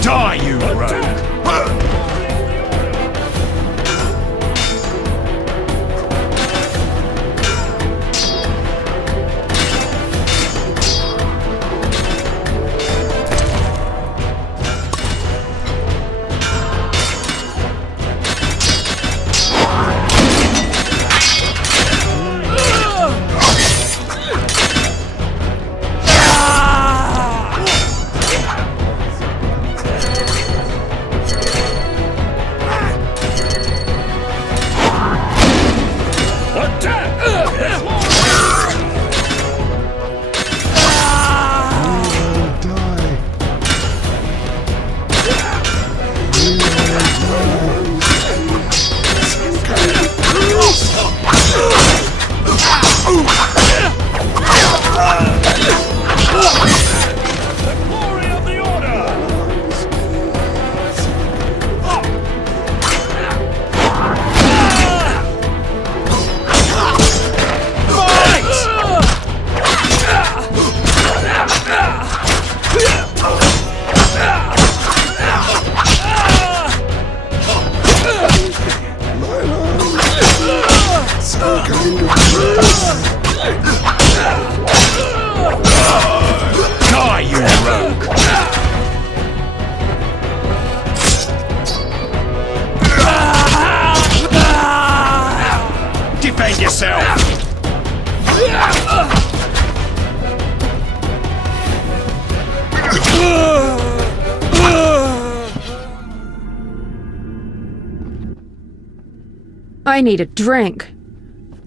Die, you rogue! Die, you rogue! Defend yourself! I need a drink.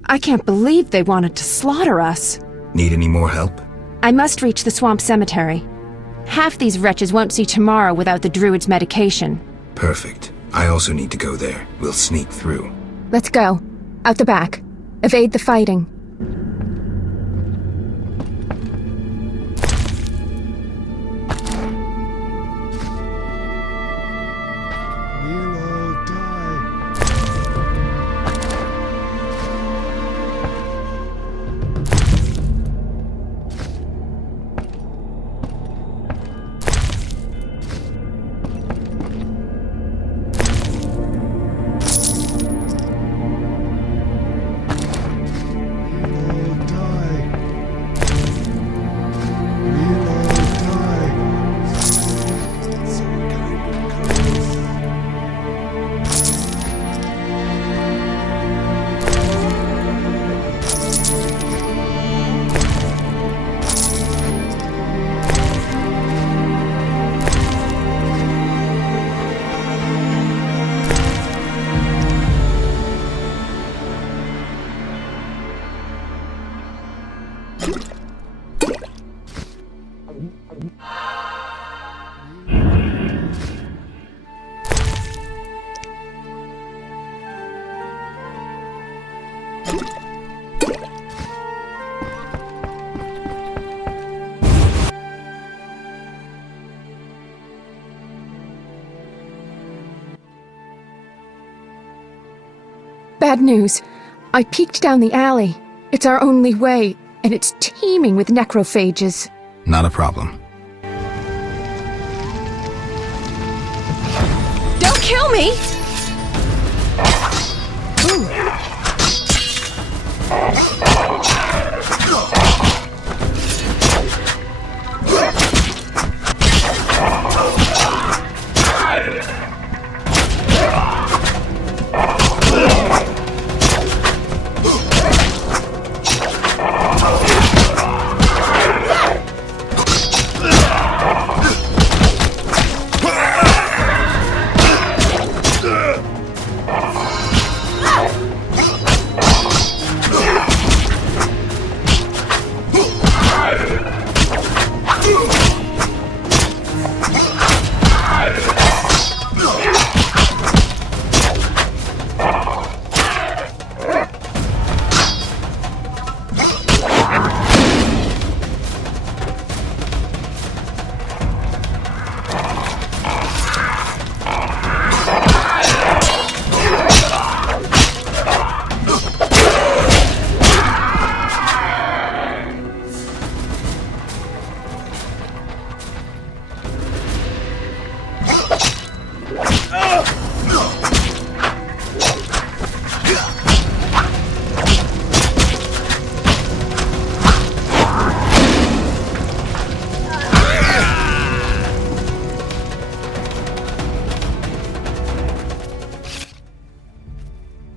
I can't believe they wanted to slaughter us. Need any more help? I must reach the swamp cemetery. Half these wretches won't see tomorrow without the druid's medication. Perfect. I also need to go there. We'll sneak through. Let's go. Out the back. Evade the fighting. Bad news. I peeked down the alley. It's our only way, and it's teeming with necrophages. Not a problem. Don't kill me!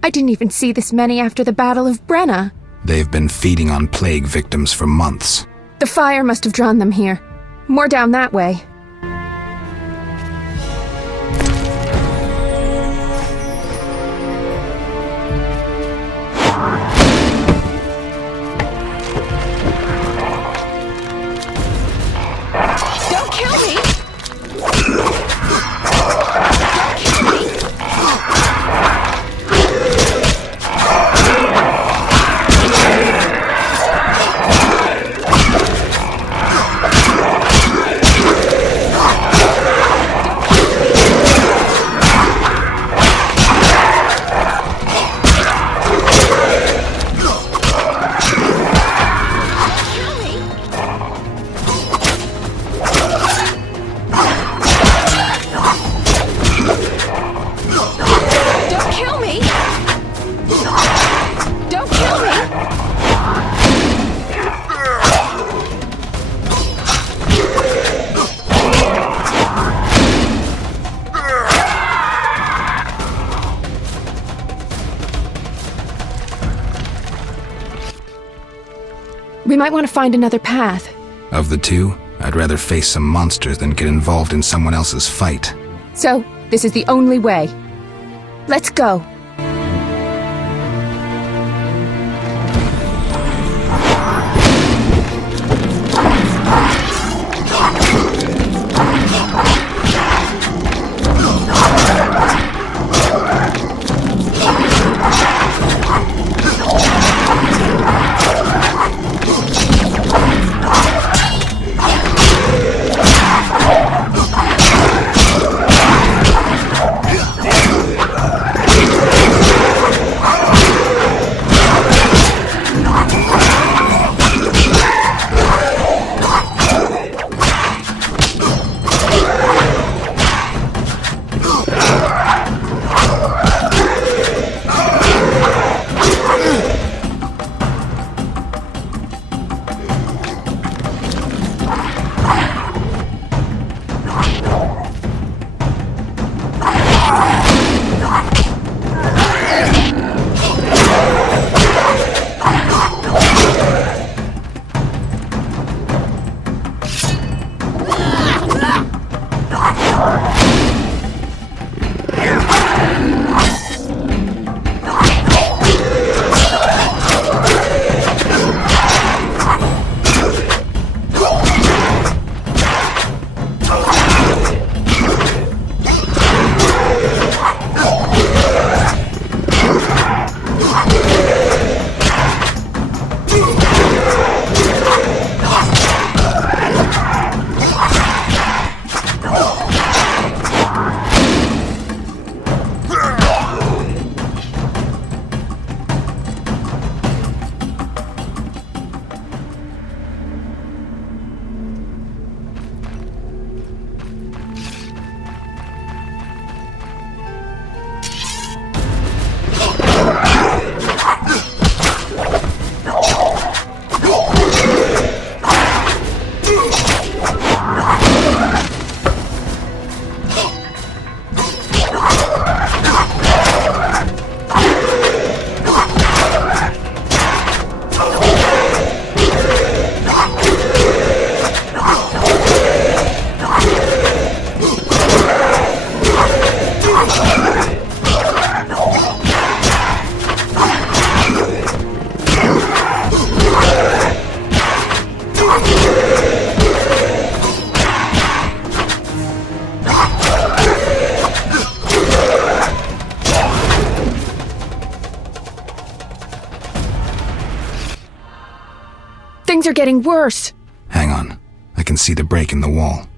I didn't even see this many after the Battle of Brenna. They've been feeding on plague victims for months. The fire must have drawn them here. More down that way. Don't kill me! Don't kill me! We might want to find another path. Of the two, I'd rather face some monsters than get involved in someone else's fight. So, this is the only way. Let's go. Things are getting worse. Hang on. I can see the break in the wall.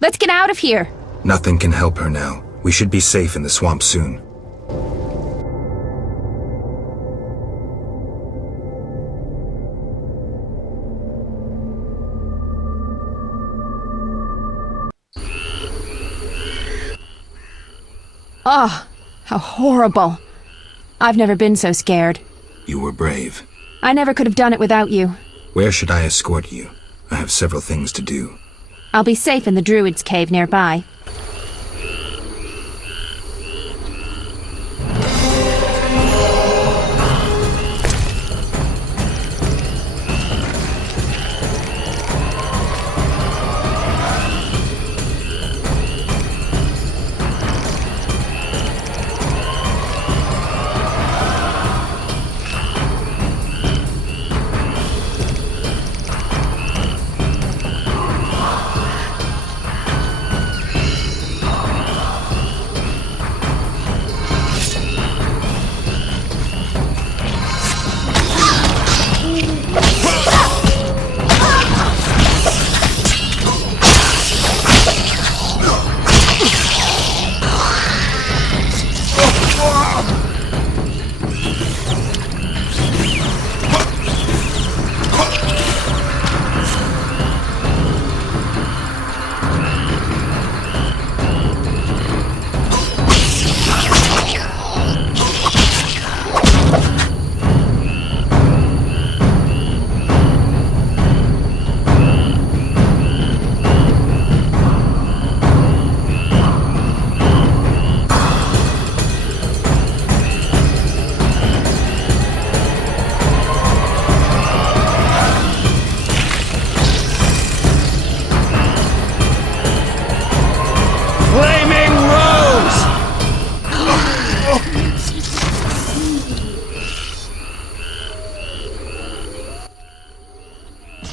Let's get out of here. Nothing can help her now. We should be safe in the swamp soon. Oh, how horrible. I've never been so scared. You were brave. I never could have done it without you. Where should I escort you? I have several things to do. I'll be safe in the Druid's cave nearby.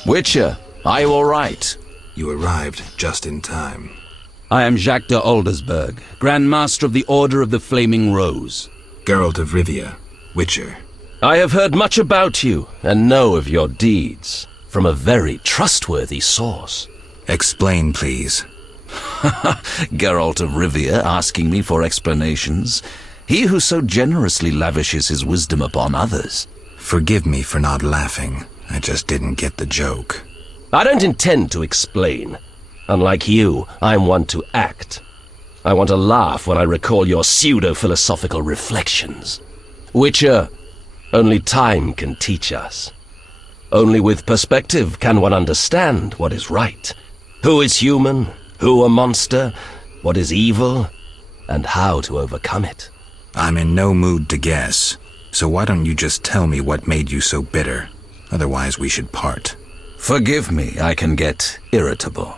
Witcher, are you all right? You arrived just in time. I am Jacques de Aldersberg, Grand Master of the Order of the Flaming Rose. Geralt of Rivia, Witcher. I have heard much about you and know of your deeds from a very trustworthy source. Explain, please. Geralt of Rivia asking me for explanations. He who so generously lavishes his wisdom upon others. Forgive me for not laughing. I just didn't get the joke. I don't intend to explain. Unlike you, I'm one to act. I want to laugh when I recall your pseudo-philosophical reflections. Witcher, only time can teach us. Only with perspective can one understand what is right. Who is human, who a monster, what is evil, and how to overcome it. I'm in no mood to guess, so why don't you just tell me what made you so bitter? Otherwise we should part. Forgive me, I can get irritable.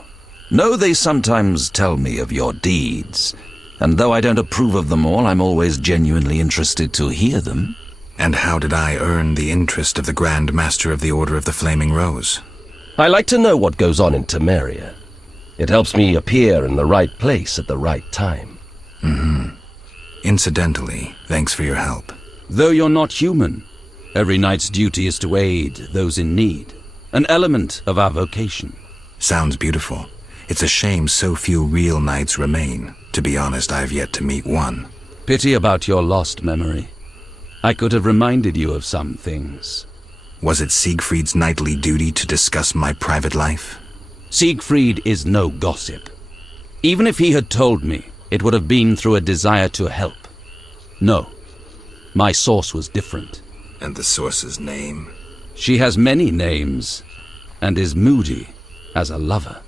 Know they sometimes tell me of your deeds, and though I don't approve of them all, I'm always genuinely interested to hear them. And how did I earn the interest of the Grand Master of the Order of the Flaming Rose? I like to know what goes on in Temeria. It helps me appear in the right place at the right time. Incidentally, thanks for your help. Though you're not human, every knight's duty is to aid those in need. An element of our vocation. Sounds beautiful. It's a shame so few real knights remain. To be honest, I've yet to meet one. Pity about your lost memory. I could have reminded you of some things. Was it Siegfried's knightly duty to discuss my private life? Siegfried is no gossip. Even if he had told me, it would have been through a desire to help. No, my source was different. And the source's name? She has many names, and is moody as a lover.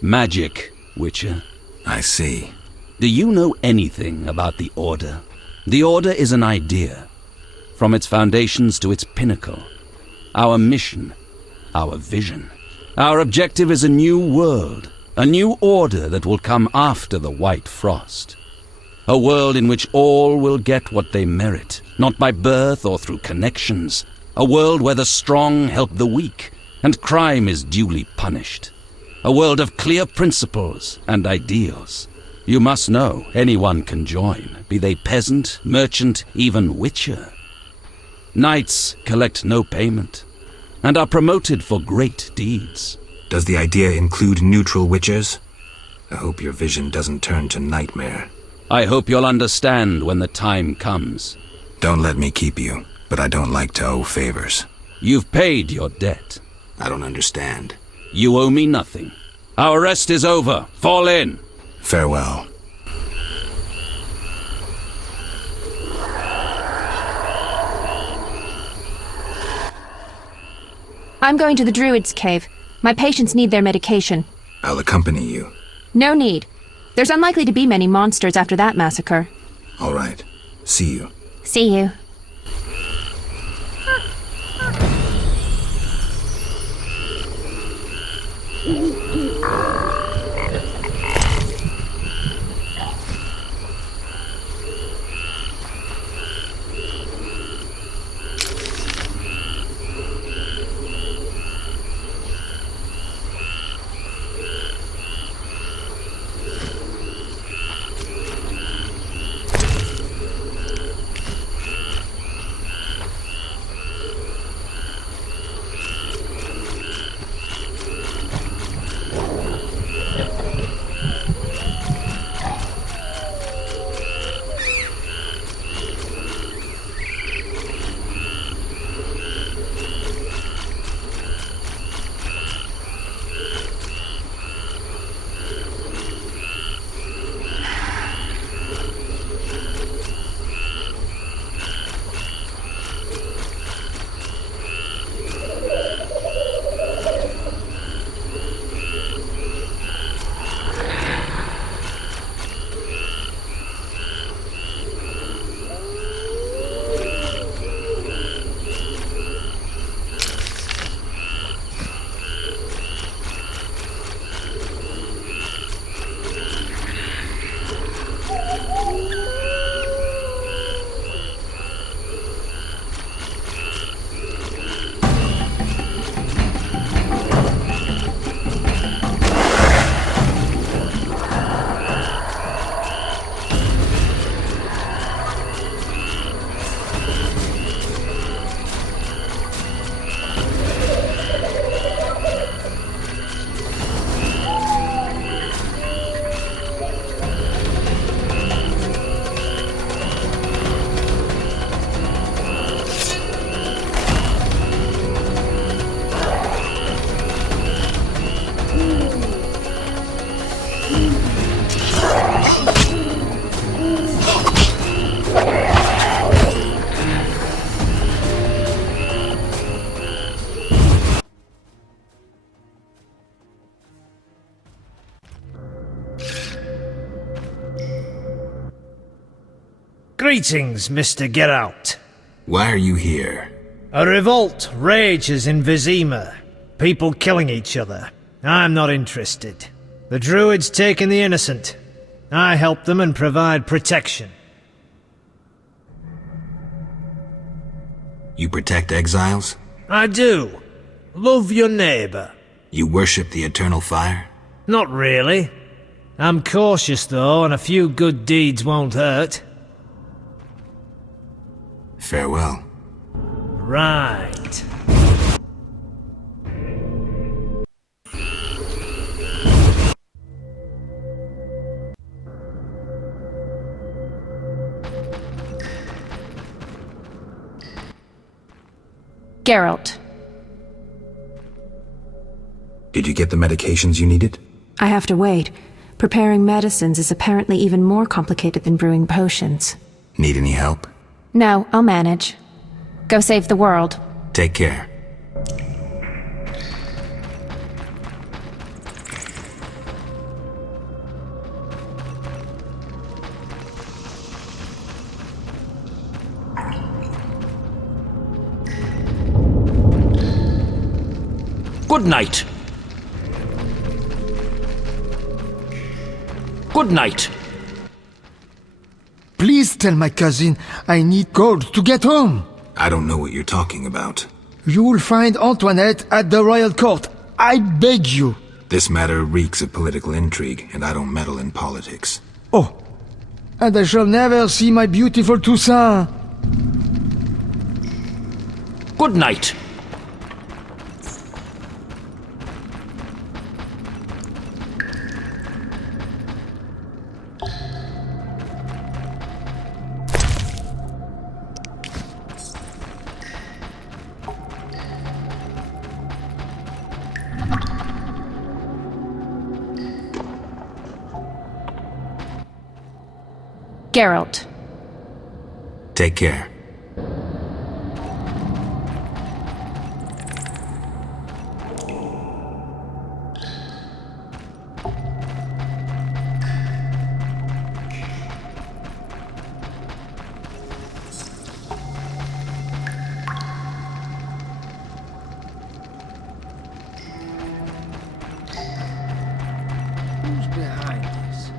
Magic, Witcher. I see. Do you know anything about the Order? The Order is an idea, from its foundations to its pinnacle. Our mission, our vision. Our objective is a new world, a new order that will come after the White Frost. A world in which all will get what they merit, not by birth or through connections. A world where the strong help the weak, and crime is duly punished. A world of clear principles and ideals. You must know anyone can join, be they peasant, merchant, even witcher. Knights collect no payment, and are promoted for great deeds. Does the idea include neutral witchers? I hope your vision doesn't turn to nightmare. I hope you'll understand when the time comes. Don't let me keep you, but I don't like to owe favors. You've paid your debt. I don't understand. You owe me nothing. Our rest is over. Fall in. Farewell. I'm going to the Druid's Cave. My patients need their medication. I'll accompany you. No need. There's unlikely to be many monsters after that massacre. All right. See you. See you. Greetings, Mr. Geralt. Why are you here? A revolt rages in Vizima. People killing each other. I'm not interested. The Druids taking the innocent. I help them and provide protection. You protect exiles? I do. Love your neighbor. You worship the eternal fire? Not really. I'm cautious though, and a few good deeds won't hurt. Farewell. Right. Geralt. Did you get the medications you needed? I have to wait. Preparing medicines is apparently even more complicated than brewing potions. Need any help? No, I'll manage. Go save the world. Take care. Good night. Good night. Please tell my cousin I need gold to get home. I don't know what you're talking about. You will find Antoinette at the royal court. I beg you. This matter reeks of political intrigue, and I don't meddle in politics. Oh, and I shall never see my beautiful Toussaint. Good night. Geralt. Take care. Who's behind this?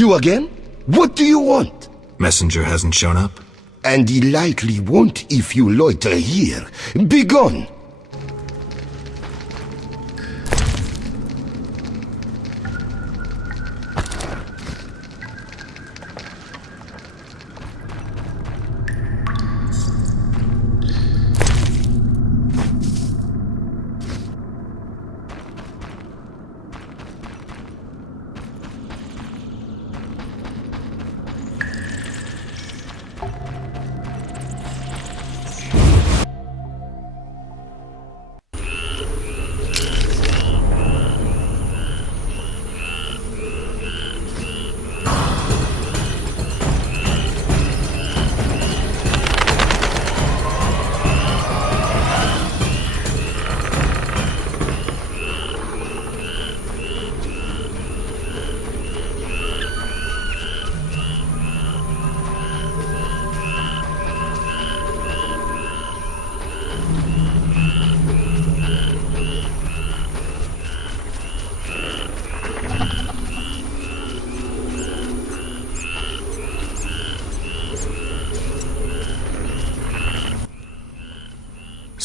You again? What do you want? Messenger hasn't shown up? And he likely won't if you loiter here. Begone!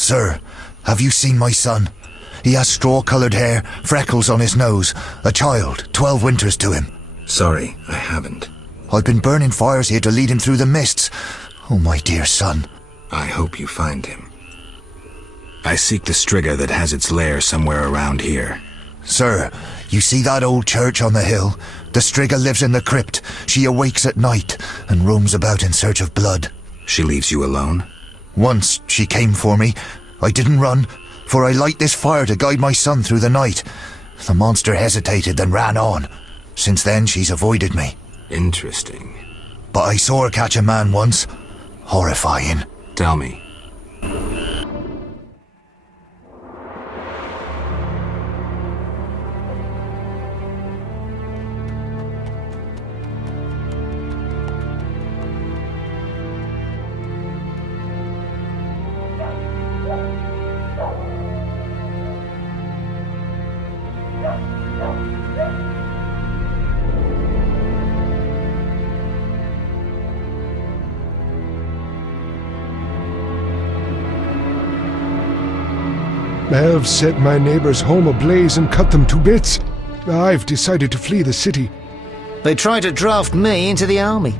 Sir, have you seen my son? He has straw-coloured hair, freckles on his nose, a child, 12 winters to him. Sorry, I haven't. I've been burning fires here to lead him through the mists. Oh, my dear son. I hope you find him. I seek the Striga that has its lair somewhere around here. Sir, you see that old church on the hill? The Striga lives in the crypt. She awakes at night and roams about in search of blood. She leaves you alone? Once she came for me. I didn't run, for I light this fire to guide my son through the night. The monster hesitated, then ran on. Since then, she's avoided me. Interesting. But I saw her catch a man once. Horrifying. Tell me. Elves set my neighbor's home ablaze and cut them to bits. I've decided to flee the city. They tried to draft me into the army.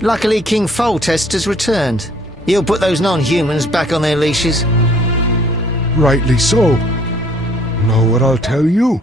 Luckily, King Foltest has returned. He'll put those non-humans back on their leashes. Rightly so. Know what I'll tell you?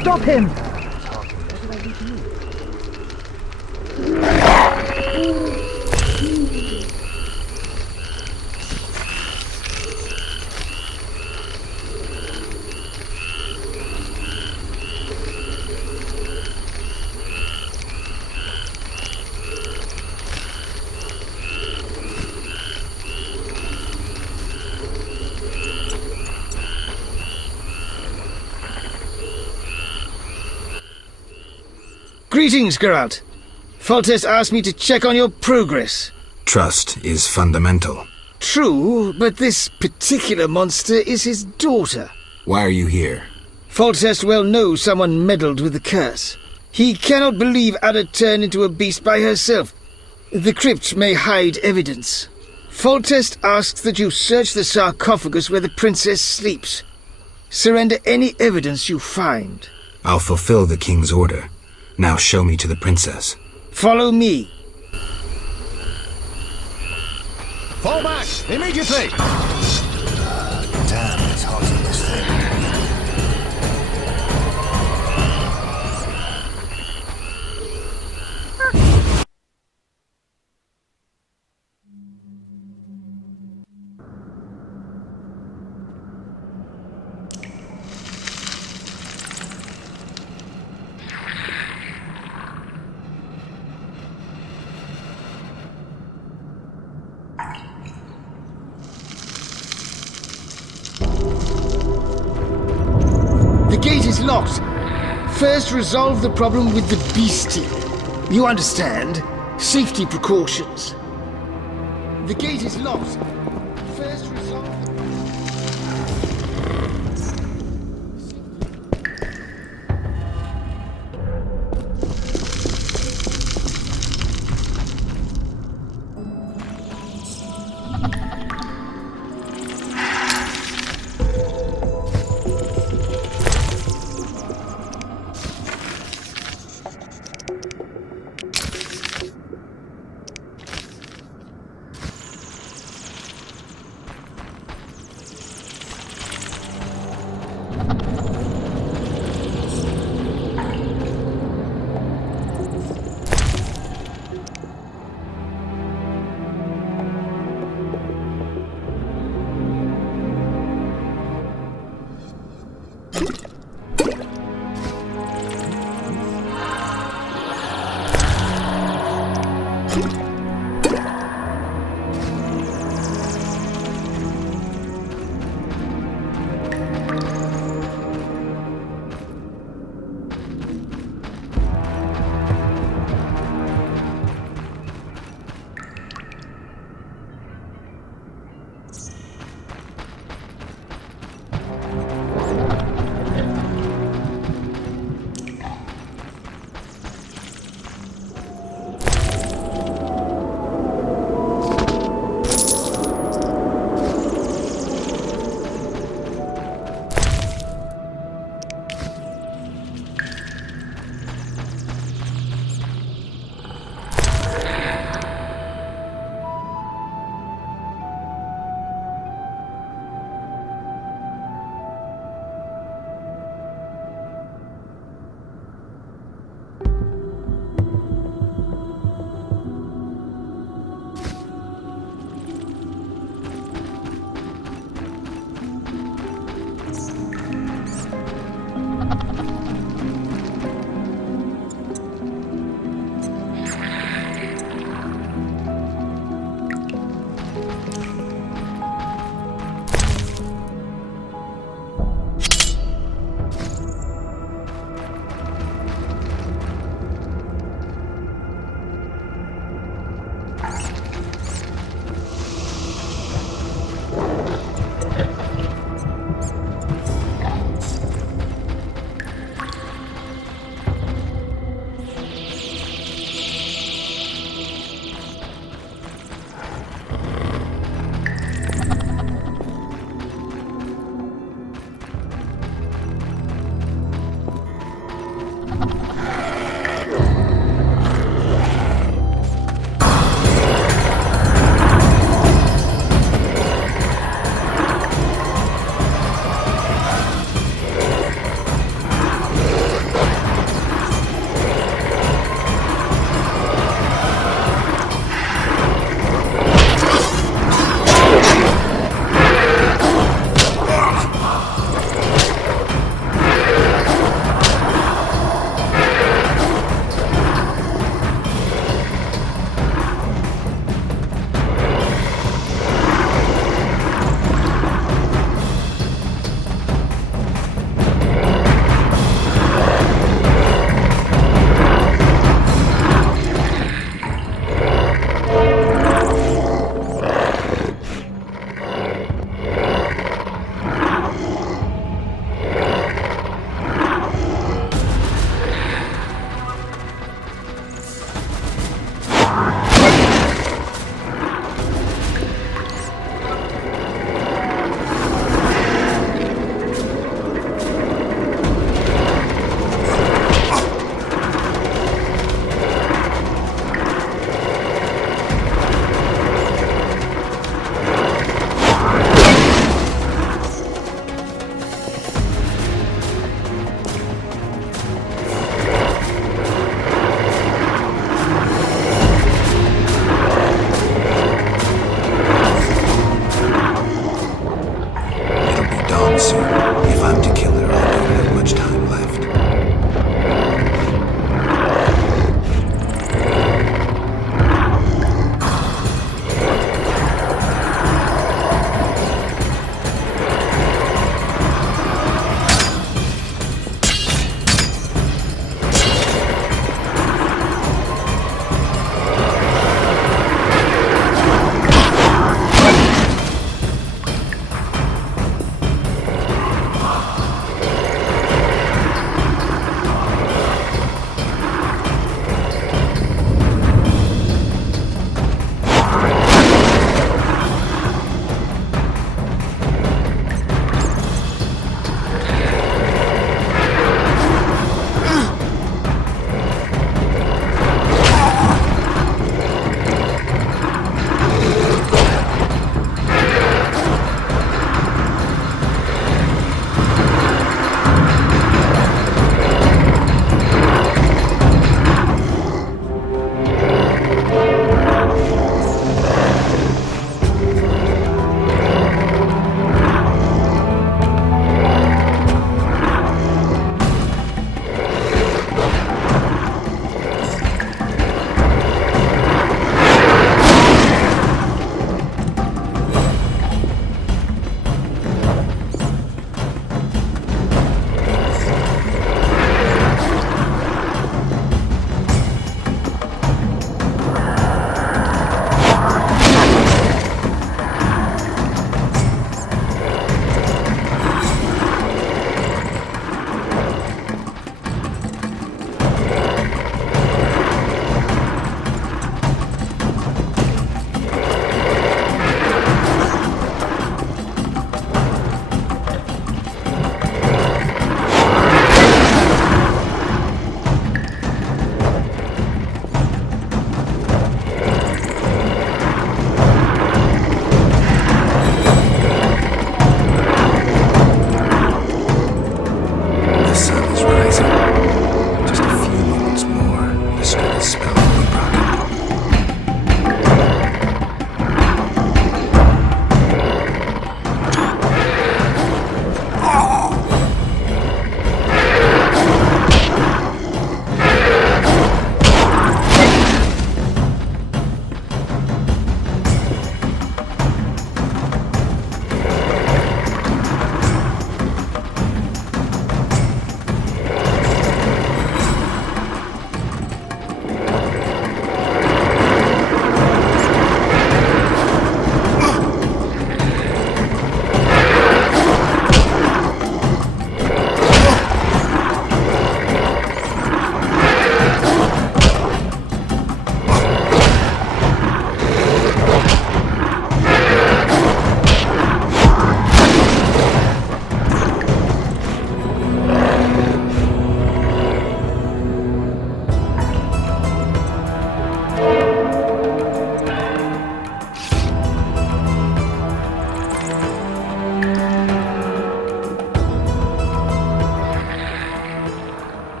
Stop him! Greetings, Geralt. Foltest asked me to check on your progress. Trust is fundamental. True, but this particular monster is his daughter. Why are you here? Foltest well knows someone meddled with the curse. He cannot believe Ada turned into a beast by herself. The crypt may hide evidence. Foltest asks that you search the sarcophagus where the princess sleeps. Surrender any evidence you find. I'll fulfill the king's order. Now show me to the princess. Follow me. Fall back! Immediately! Damn, it's hot in this thing. The gate is locked. First, resolve the problem with the beastie. You understand? Safety precautions. The gate is locked. First, resolve the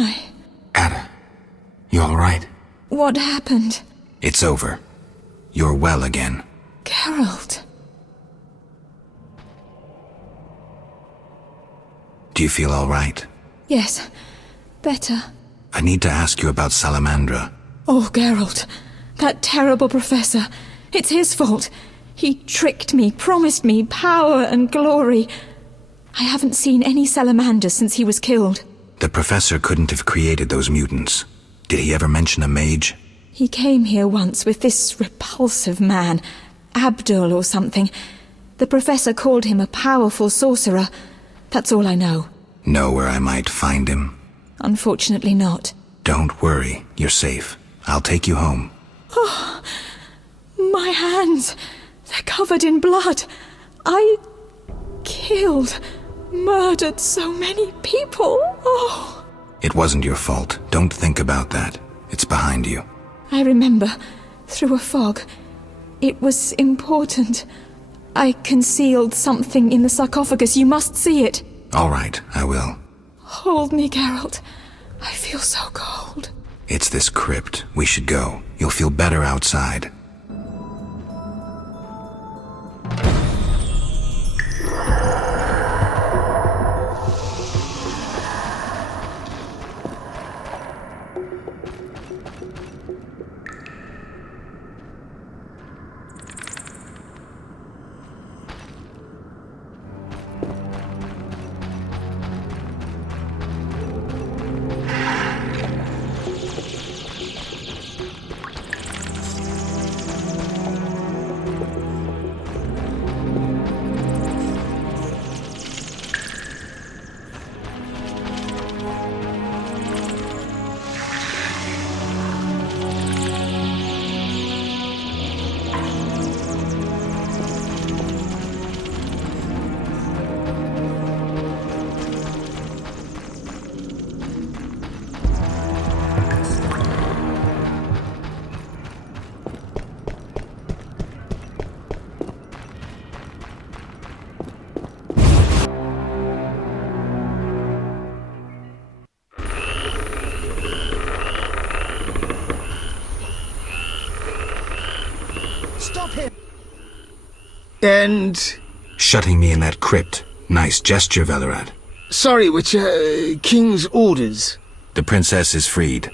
I? Ada, you alright? What happened? It's over. You're well again. Geralt. Do you feel alright? Yes, better. I need to ask you about Salamandra. Oh, Geralt. That terrible professor. It's his fault. He tricked me, promised me power and glory. I haven't seen any salamanders since he was killed. The professor couldn't have created those mutants. Did he ever mention a mage? He came here once with this repulsive man, Abdul or something. The professor called him a powerful sorcerer. That's all I know. Know where I might find him? Unfortunately not. Don't worry, you're safe. I'll take you home. Oh, my hands. They're covered in blood. I killed, murdered so many people. Oh. It wasn't your fault. Don't think about that. It's behind you. I remember, through a fog. It was important. I concealed something in the sarcophagus. You must see it. All right, I will. Hold me, Geralt. I feel so cold. It's this crypt. We should go. You'll feel better outside. Stop him! And... Shutting me in that crypt. Nice gesture, Velerad. Sorry, Witcher. King's orders. The princess is freed.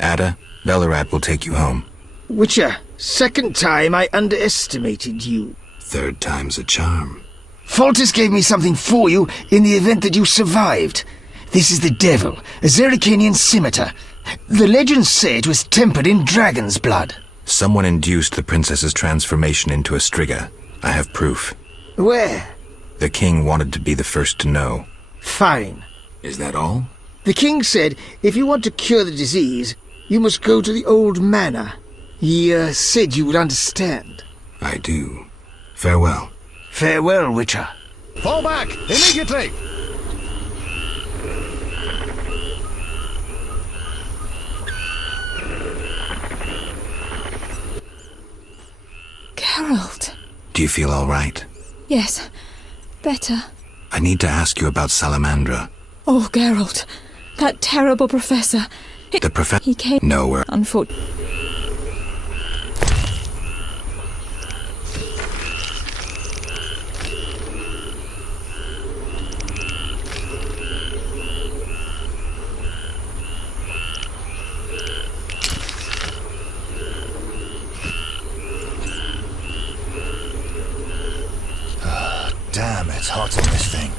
Ada, Velerad will take you home. Witcher, second time I underestimated you. Third time's a charm. Foltest gave me something for you in the event that you survived. This is the devil, a Zerrikanian scimitar. The legends say it was tempered in dragon's blood. Someone induced the princess's transformation into a striga. I have proof. Where? The king wanted to be the first to know. Fine. Is that all? The king said if you want to cure the disease, you must go to the old manor. He said you would understand. I do. Farewell. Farewell, Witcher. Fall back! Immediately! Geralt. Do you feel all right? Yes, better. I need to ask you about Salamandra. Oh, Geralt. That terrible professor. The professor? He came... Nowhere. Unfortunately. Damn, it's hot in this thing.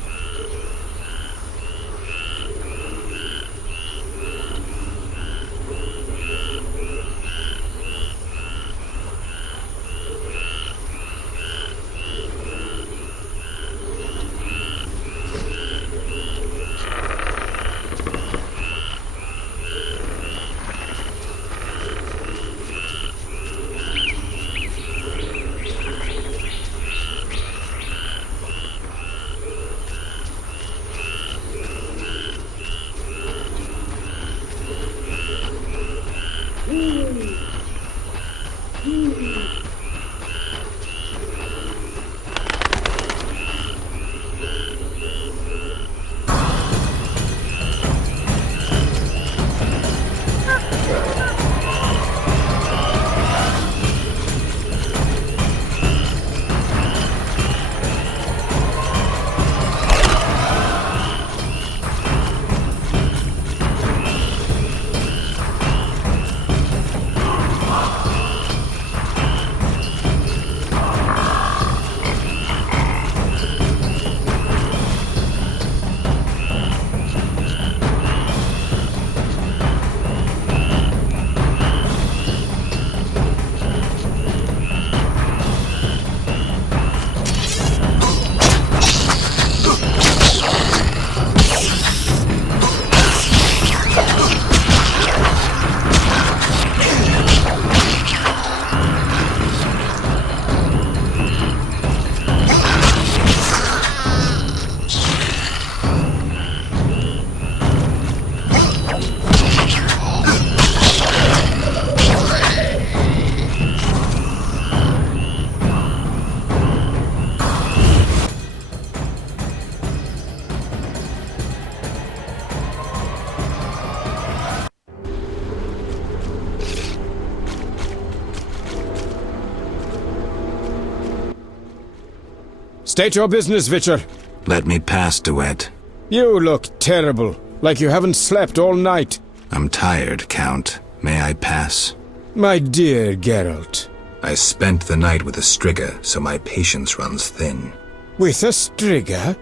State your business, Witcher. Let me pass, Duet. You look terrible, like you haven't slept all night. I'm tired, Count. May I pass? My dear Geralt. I spent the night with a Striga, so my patience runs thin. With a Striga?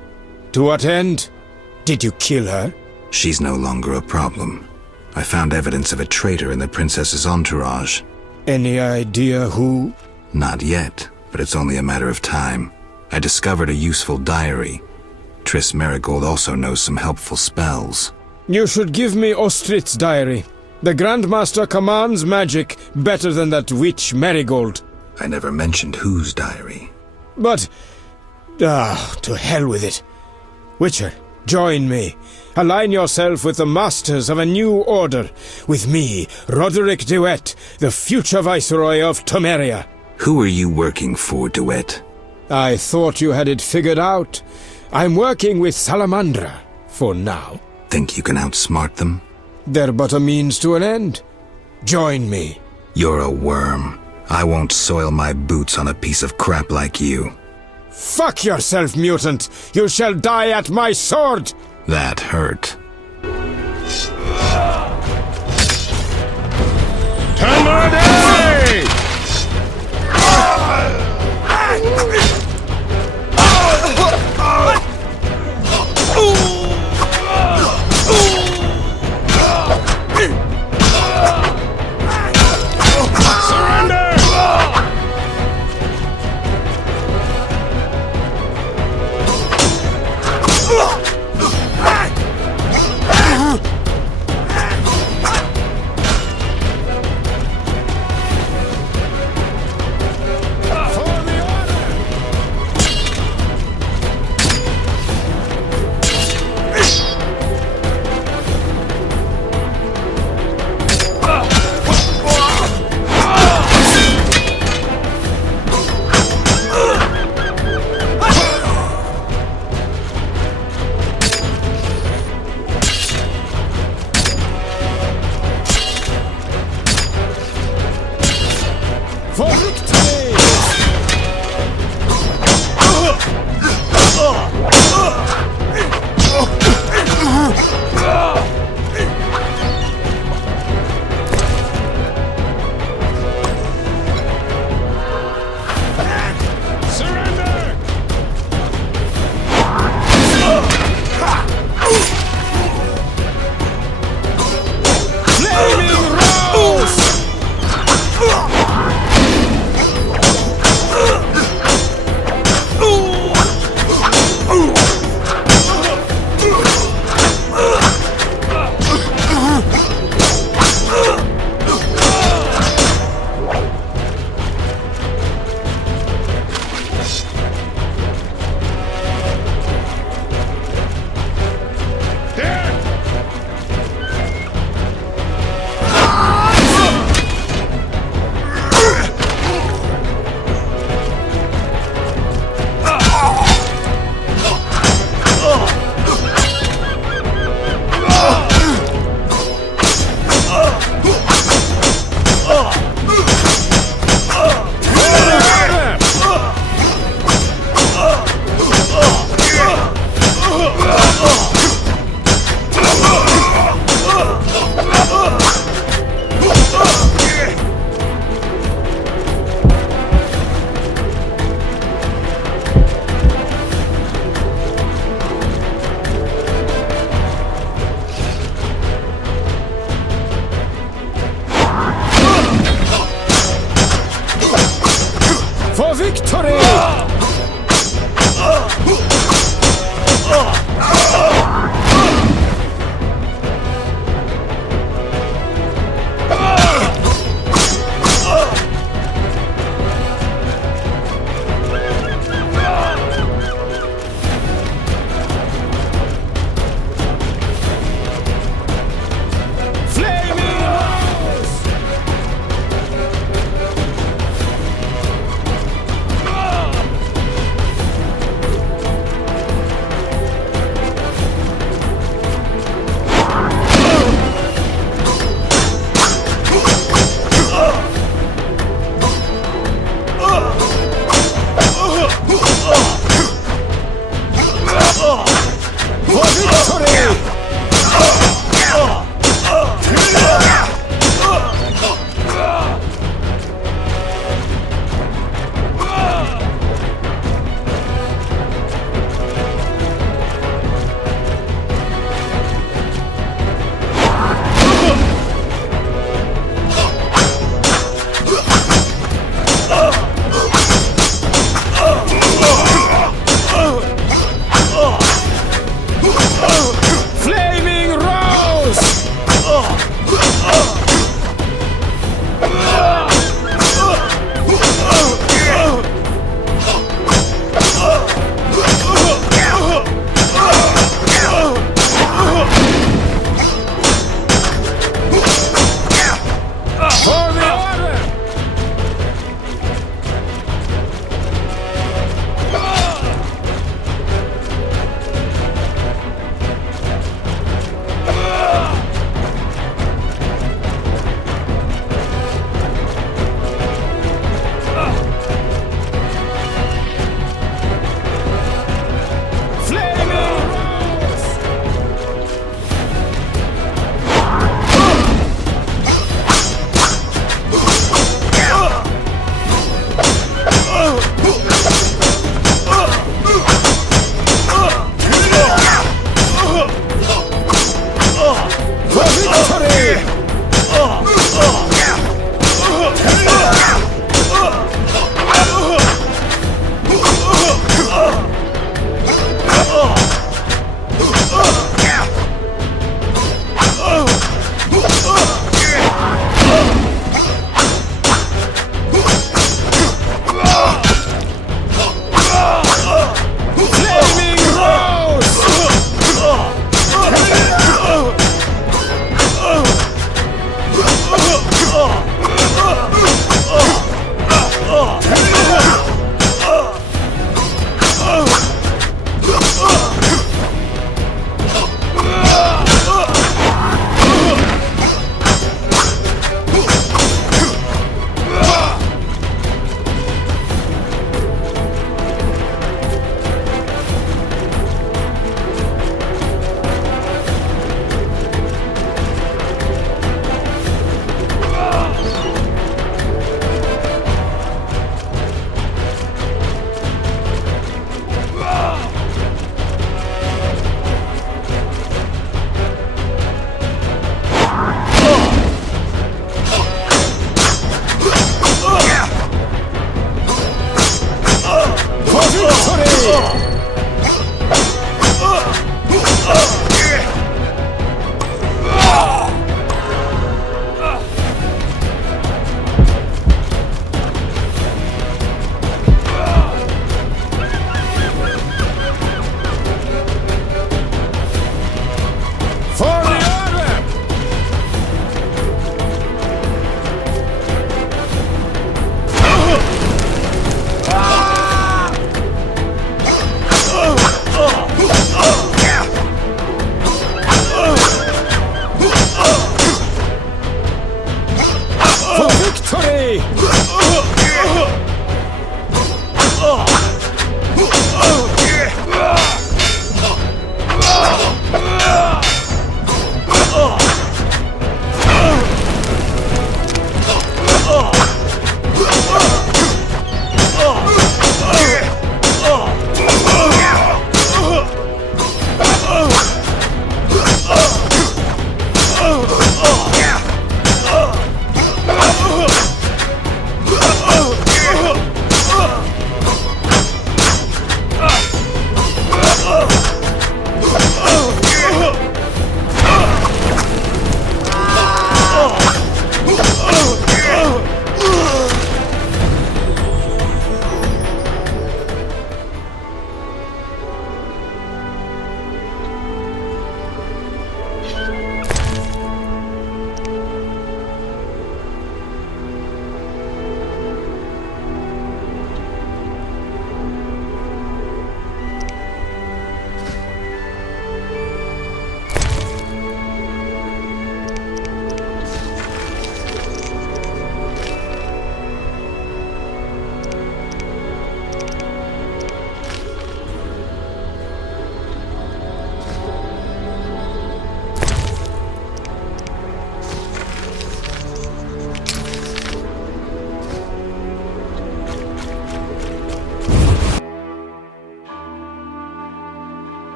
To what end? Did you kill her? She's no longer a problem. I found evidence of a traitor in the princess's entourage. Any idea who? Not yet, but it's only a matter of time. I discovered a useful diary. Triss Merigold also knows some helpful spells. You should give me Ostrit's diary. The Grandmaster commands magic better than that witch Merigold. I never mentioned whose diary. But... to hell with it. Witcher, join me. Align yourself with the masters of a new order. With me, Roderick Duet, the future Viceroy of Temeria. Who are you working for, Duet? I thought you had it figured out. I'm working with Salamandra, for now. Think you can outsmart them? They're but a means to an end. Join me. You're a worm. I won't soil my boots on a piece of crap like you. Fuck yourself, mutant! You shall die at my sword! That hurt. Tamade!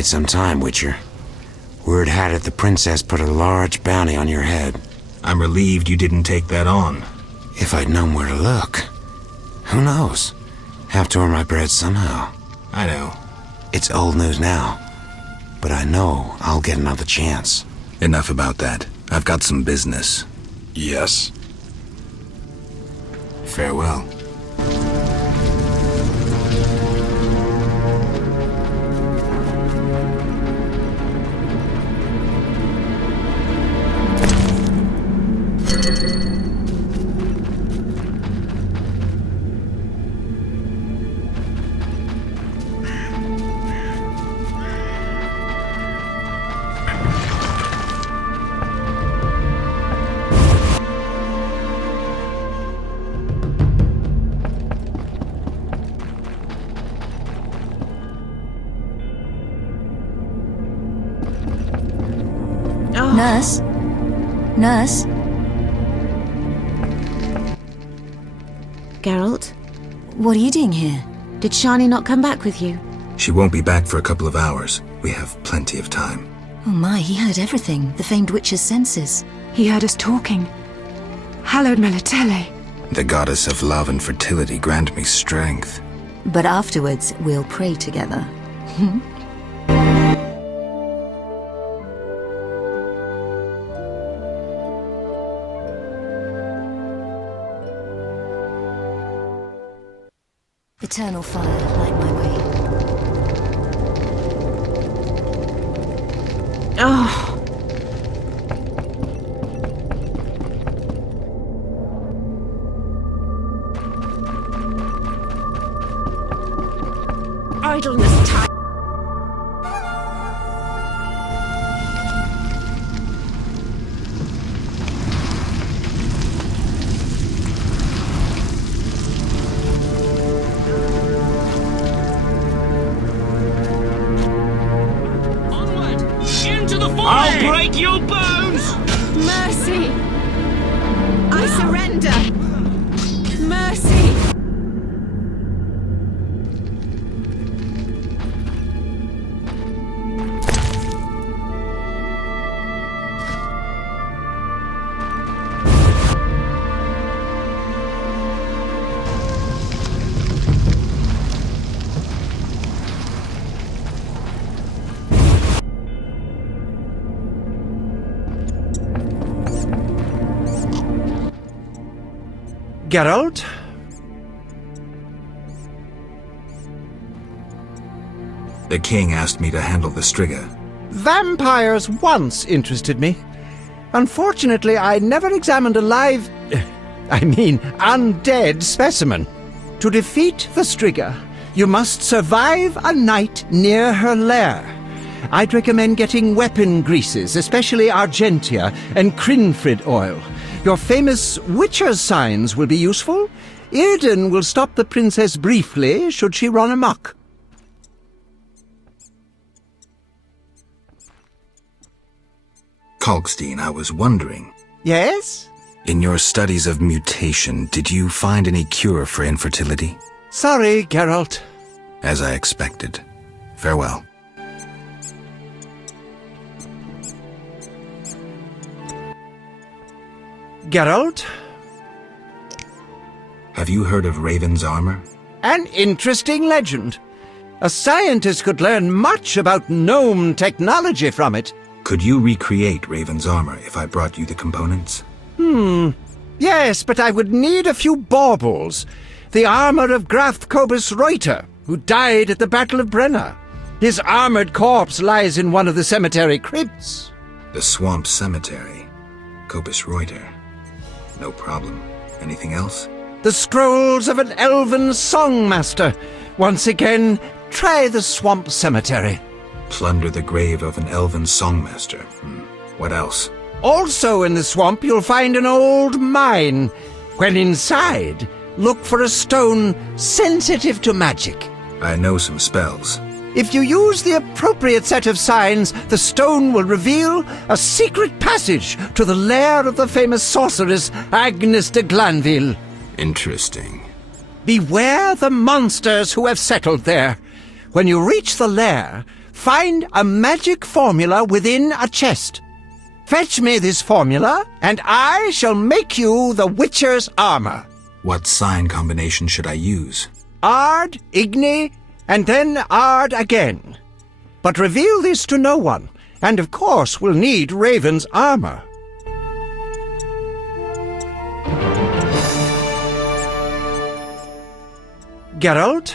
quite some time, Witcher. Word had it the princess put a large bounty on your head. I'm relieved you didn't take that on. If I'd known where to look. Who knows? Have to earn my bread somehow. I know. It's old news now. But I know I'll get another chance. Enough about that. I've got some business. Yes. Farewell. Nurse? Nurse? Geralt? What are you doing here? Did Shani not come back with you? She won't be back for a couple of hours. We have plenty of time. Oh my, he heard everything. The famed witch's senses. He heard us talking. Hallowed Melitele. The goddess of love and fertility grant me strength. But afterwards, we'll pray together. Eternal fire, light my way. Oh. Idleness time. I'll break your bones! Mercy! I surrender! Mercy! Geralt? The king asked me to handle the Striga. Vampires once interested me. Unfortunately, I never examined a live... undead specimen. To defeat the Striga, you must survive a night near her lair. I'd recommend getting weapon greases, especially Argentia and Crinfrid oil. Your famous Witcher's signs will be useful. Irden will stop the princess briefly, should she run amok. Kalkstein, I was wondering. Yes? In your studies of mutation, did you find any cure for infertility? Sorry, Geralt. As I expected. Farewell. Geralt? Have you heard of Raven's armor? An interesting legend. A scientist could learn much about gnome technology from it. Could you recreate Raven's armor if I brought you the components? Yes, but I would need a few baubles. The armor of Graf Kobus Reuter, who died at the Battle of Brenna. His armored corpse lies in one of the cemetery crypts. The Swamp Cemetery. Kobus Reuter. No problem. Anything else? The scrolls of an elven songmaster. Once again, try the Swamp Cemetery. Plunder the grave of an elven songmaster. What else? Also in the swamp, you'll find an old mine. When inside, look for a stone sensitive to magic. I know some spells. If you use the appropriate set of signs, the stone will reveal a secret passage to the lair of the famous sorceress Agnes de Glanville. Interesting. Beware the monsters who have settled there. When you reach the lair, find a magic formula within a chest. Fetch me this formula, and I shall make you the Witcher's armor. What sign combination should I use? Ard, Igni, and then Ard again. But reveal this to no one, and of course we'll need Raven's armor. Geralt?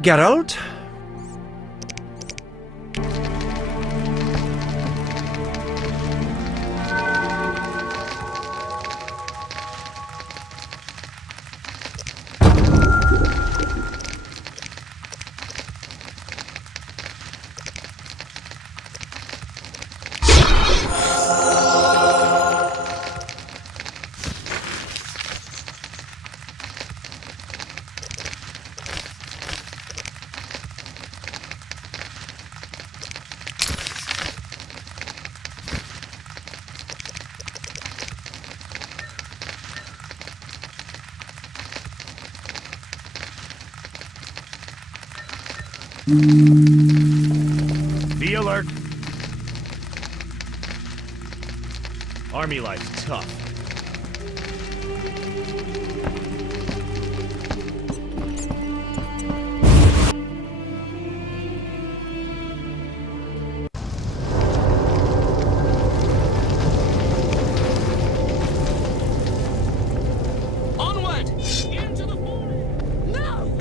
Geralt? Be alert. Army life's tough. Onward! Into the forest! No!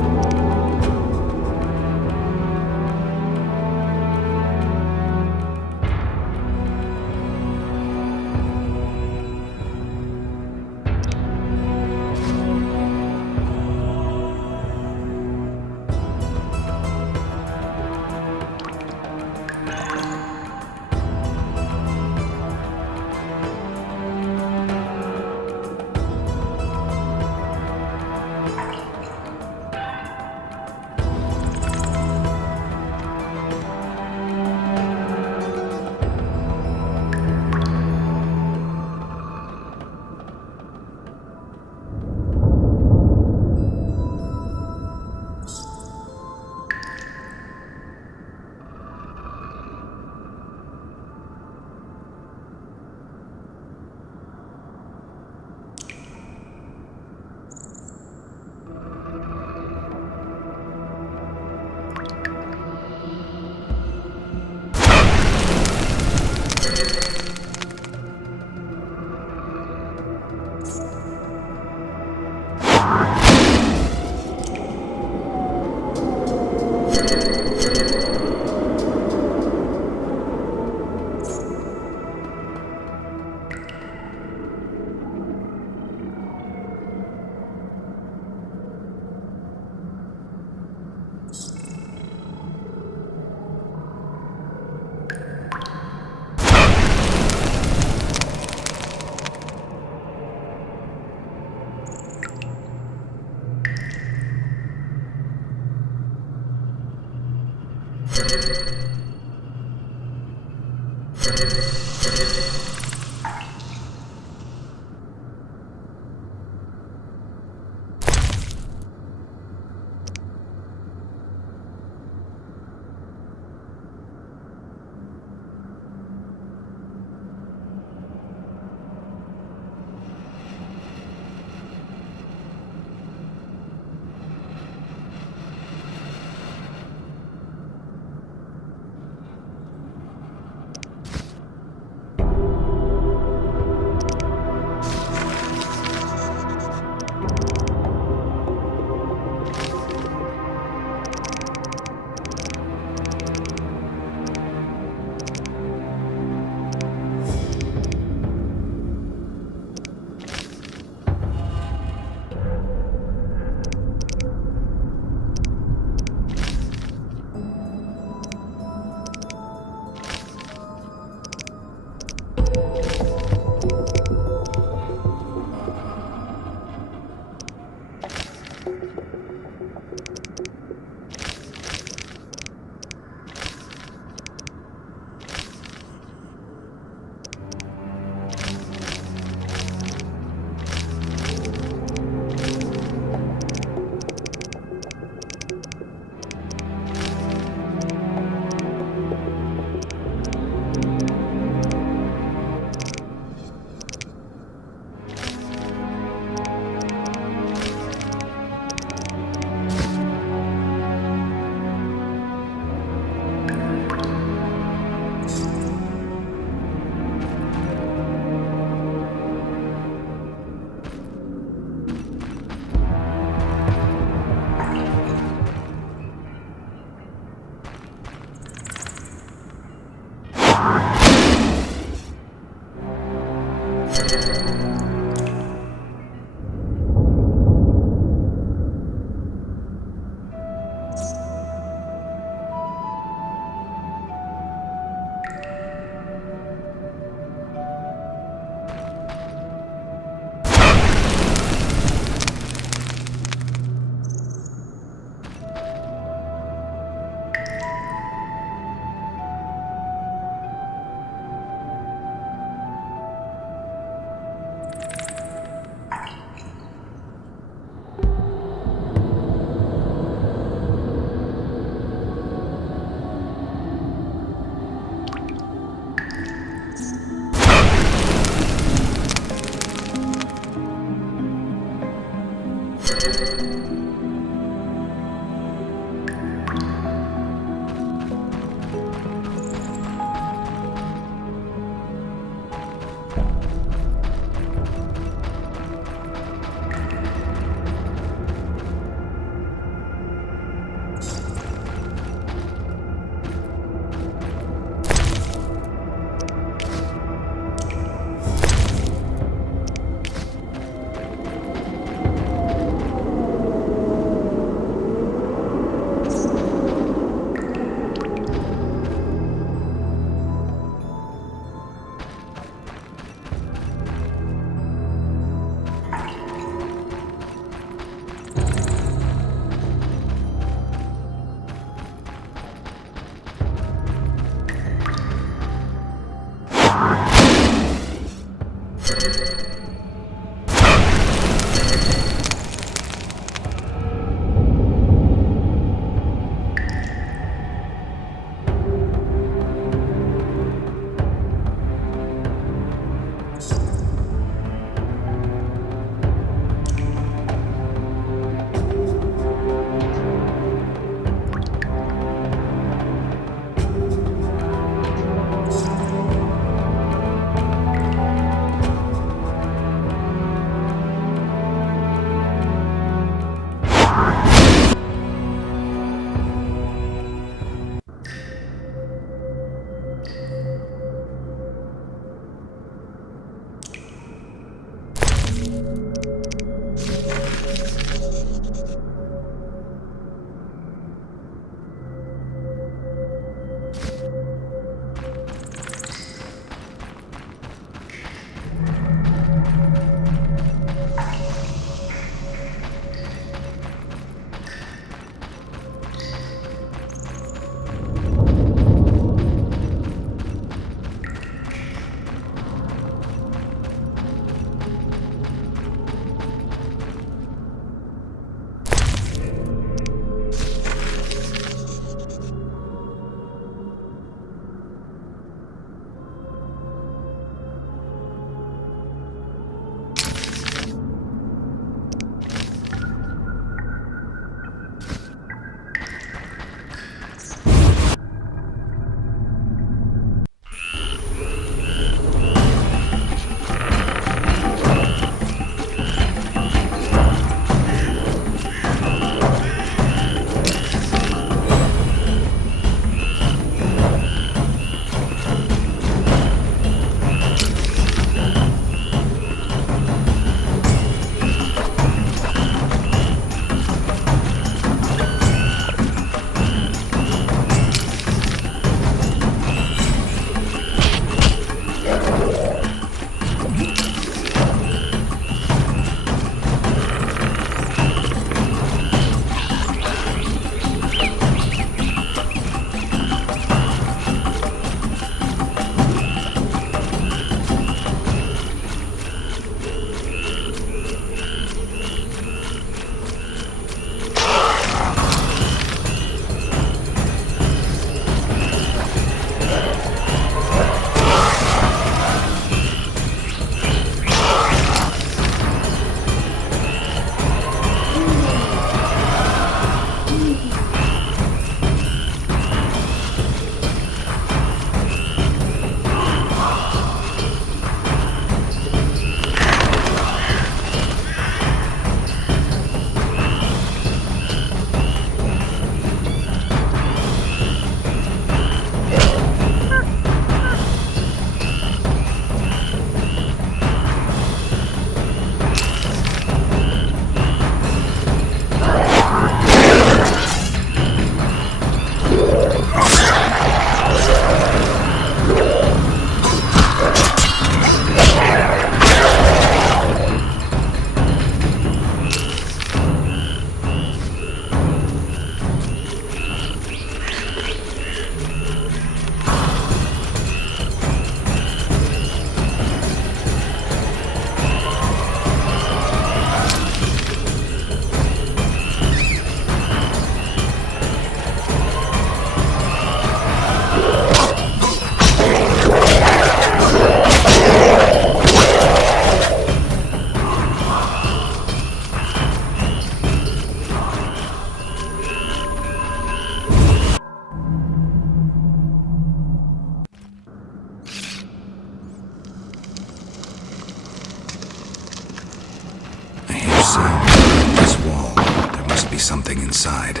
sound. This wall, there must be something inside.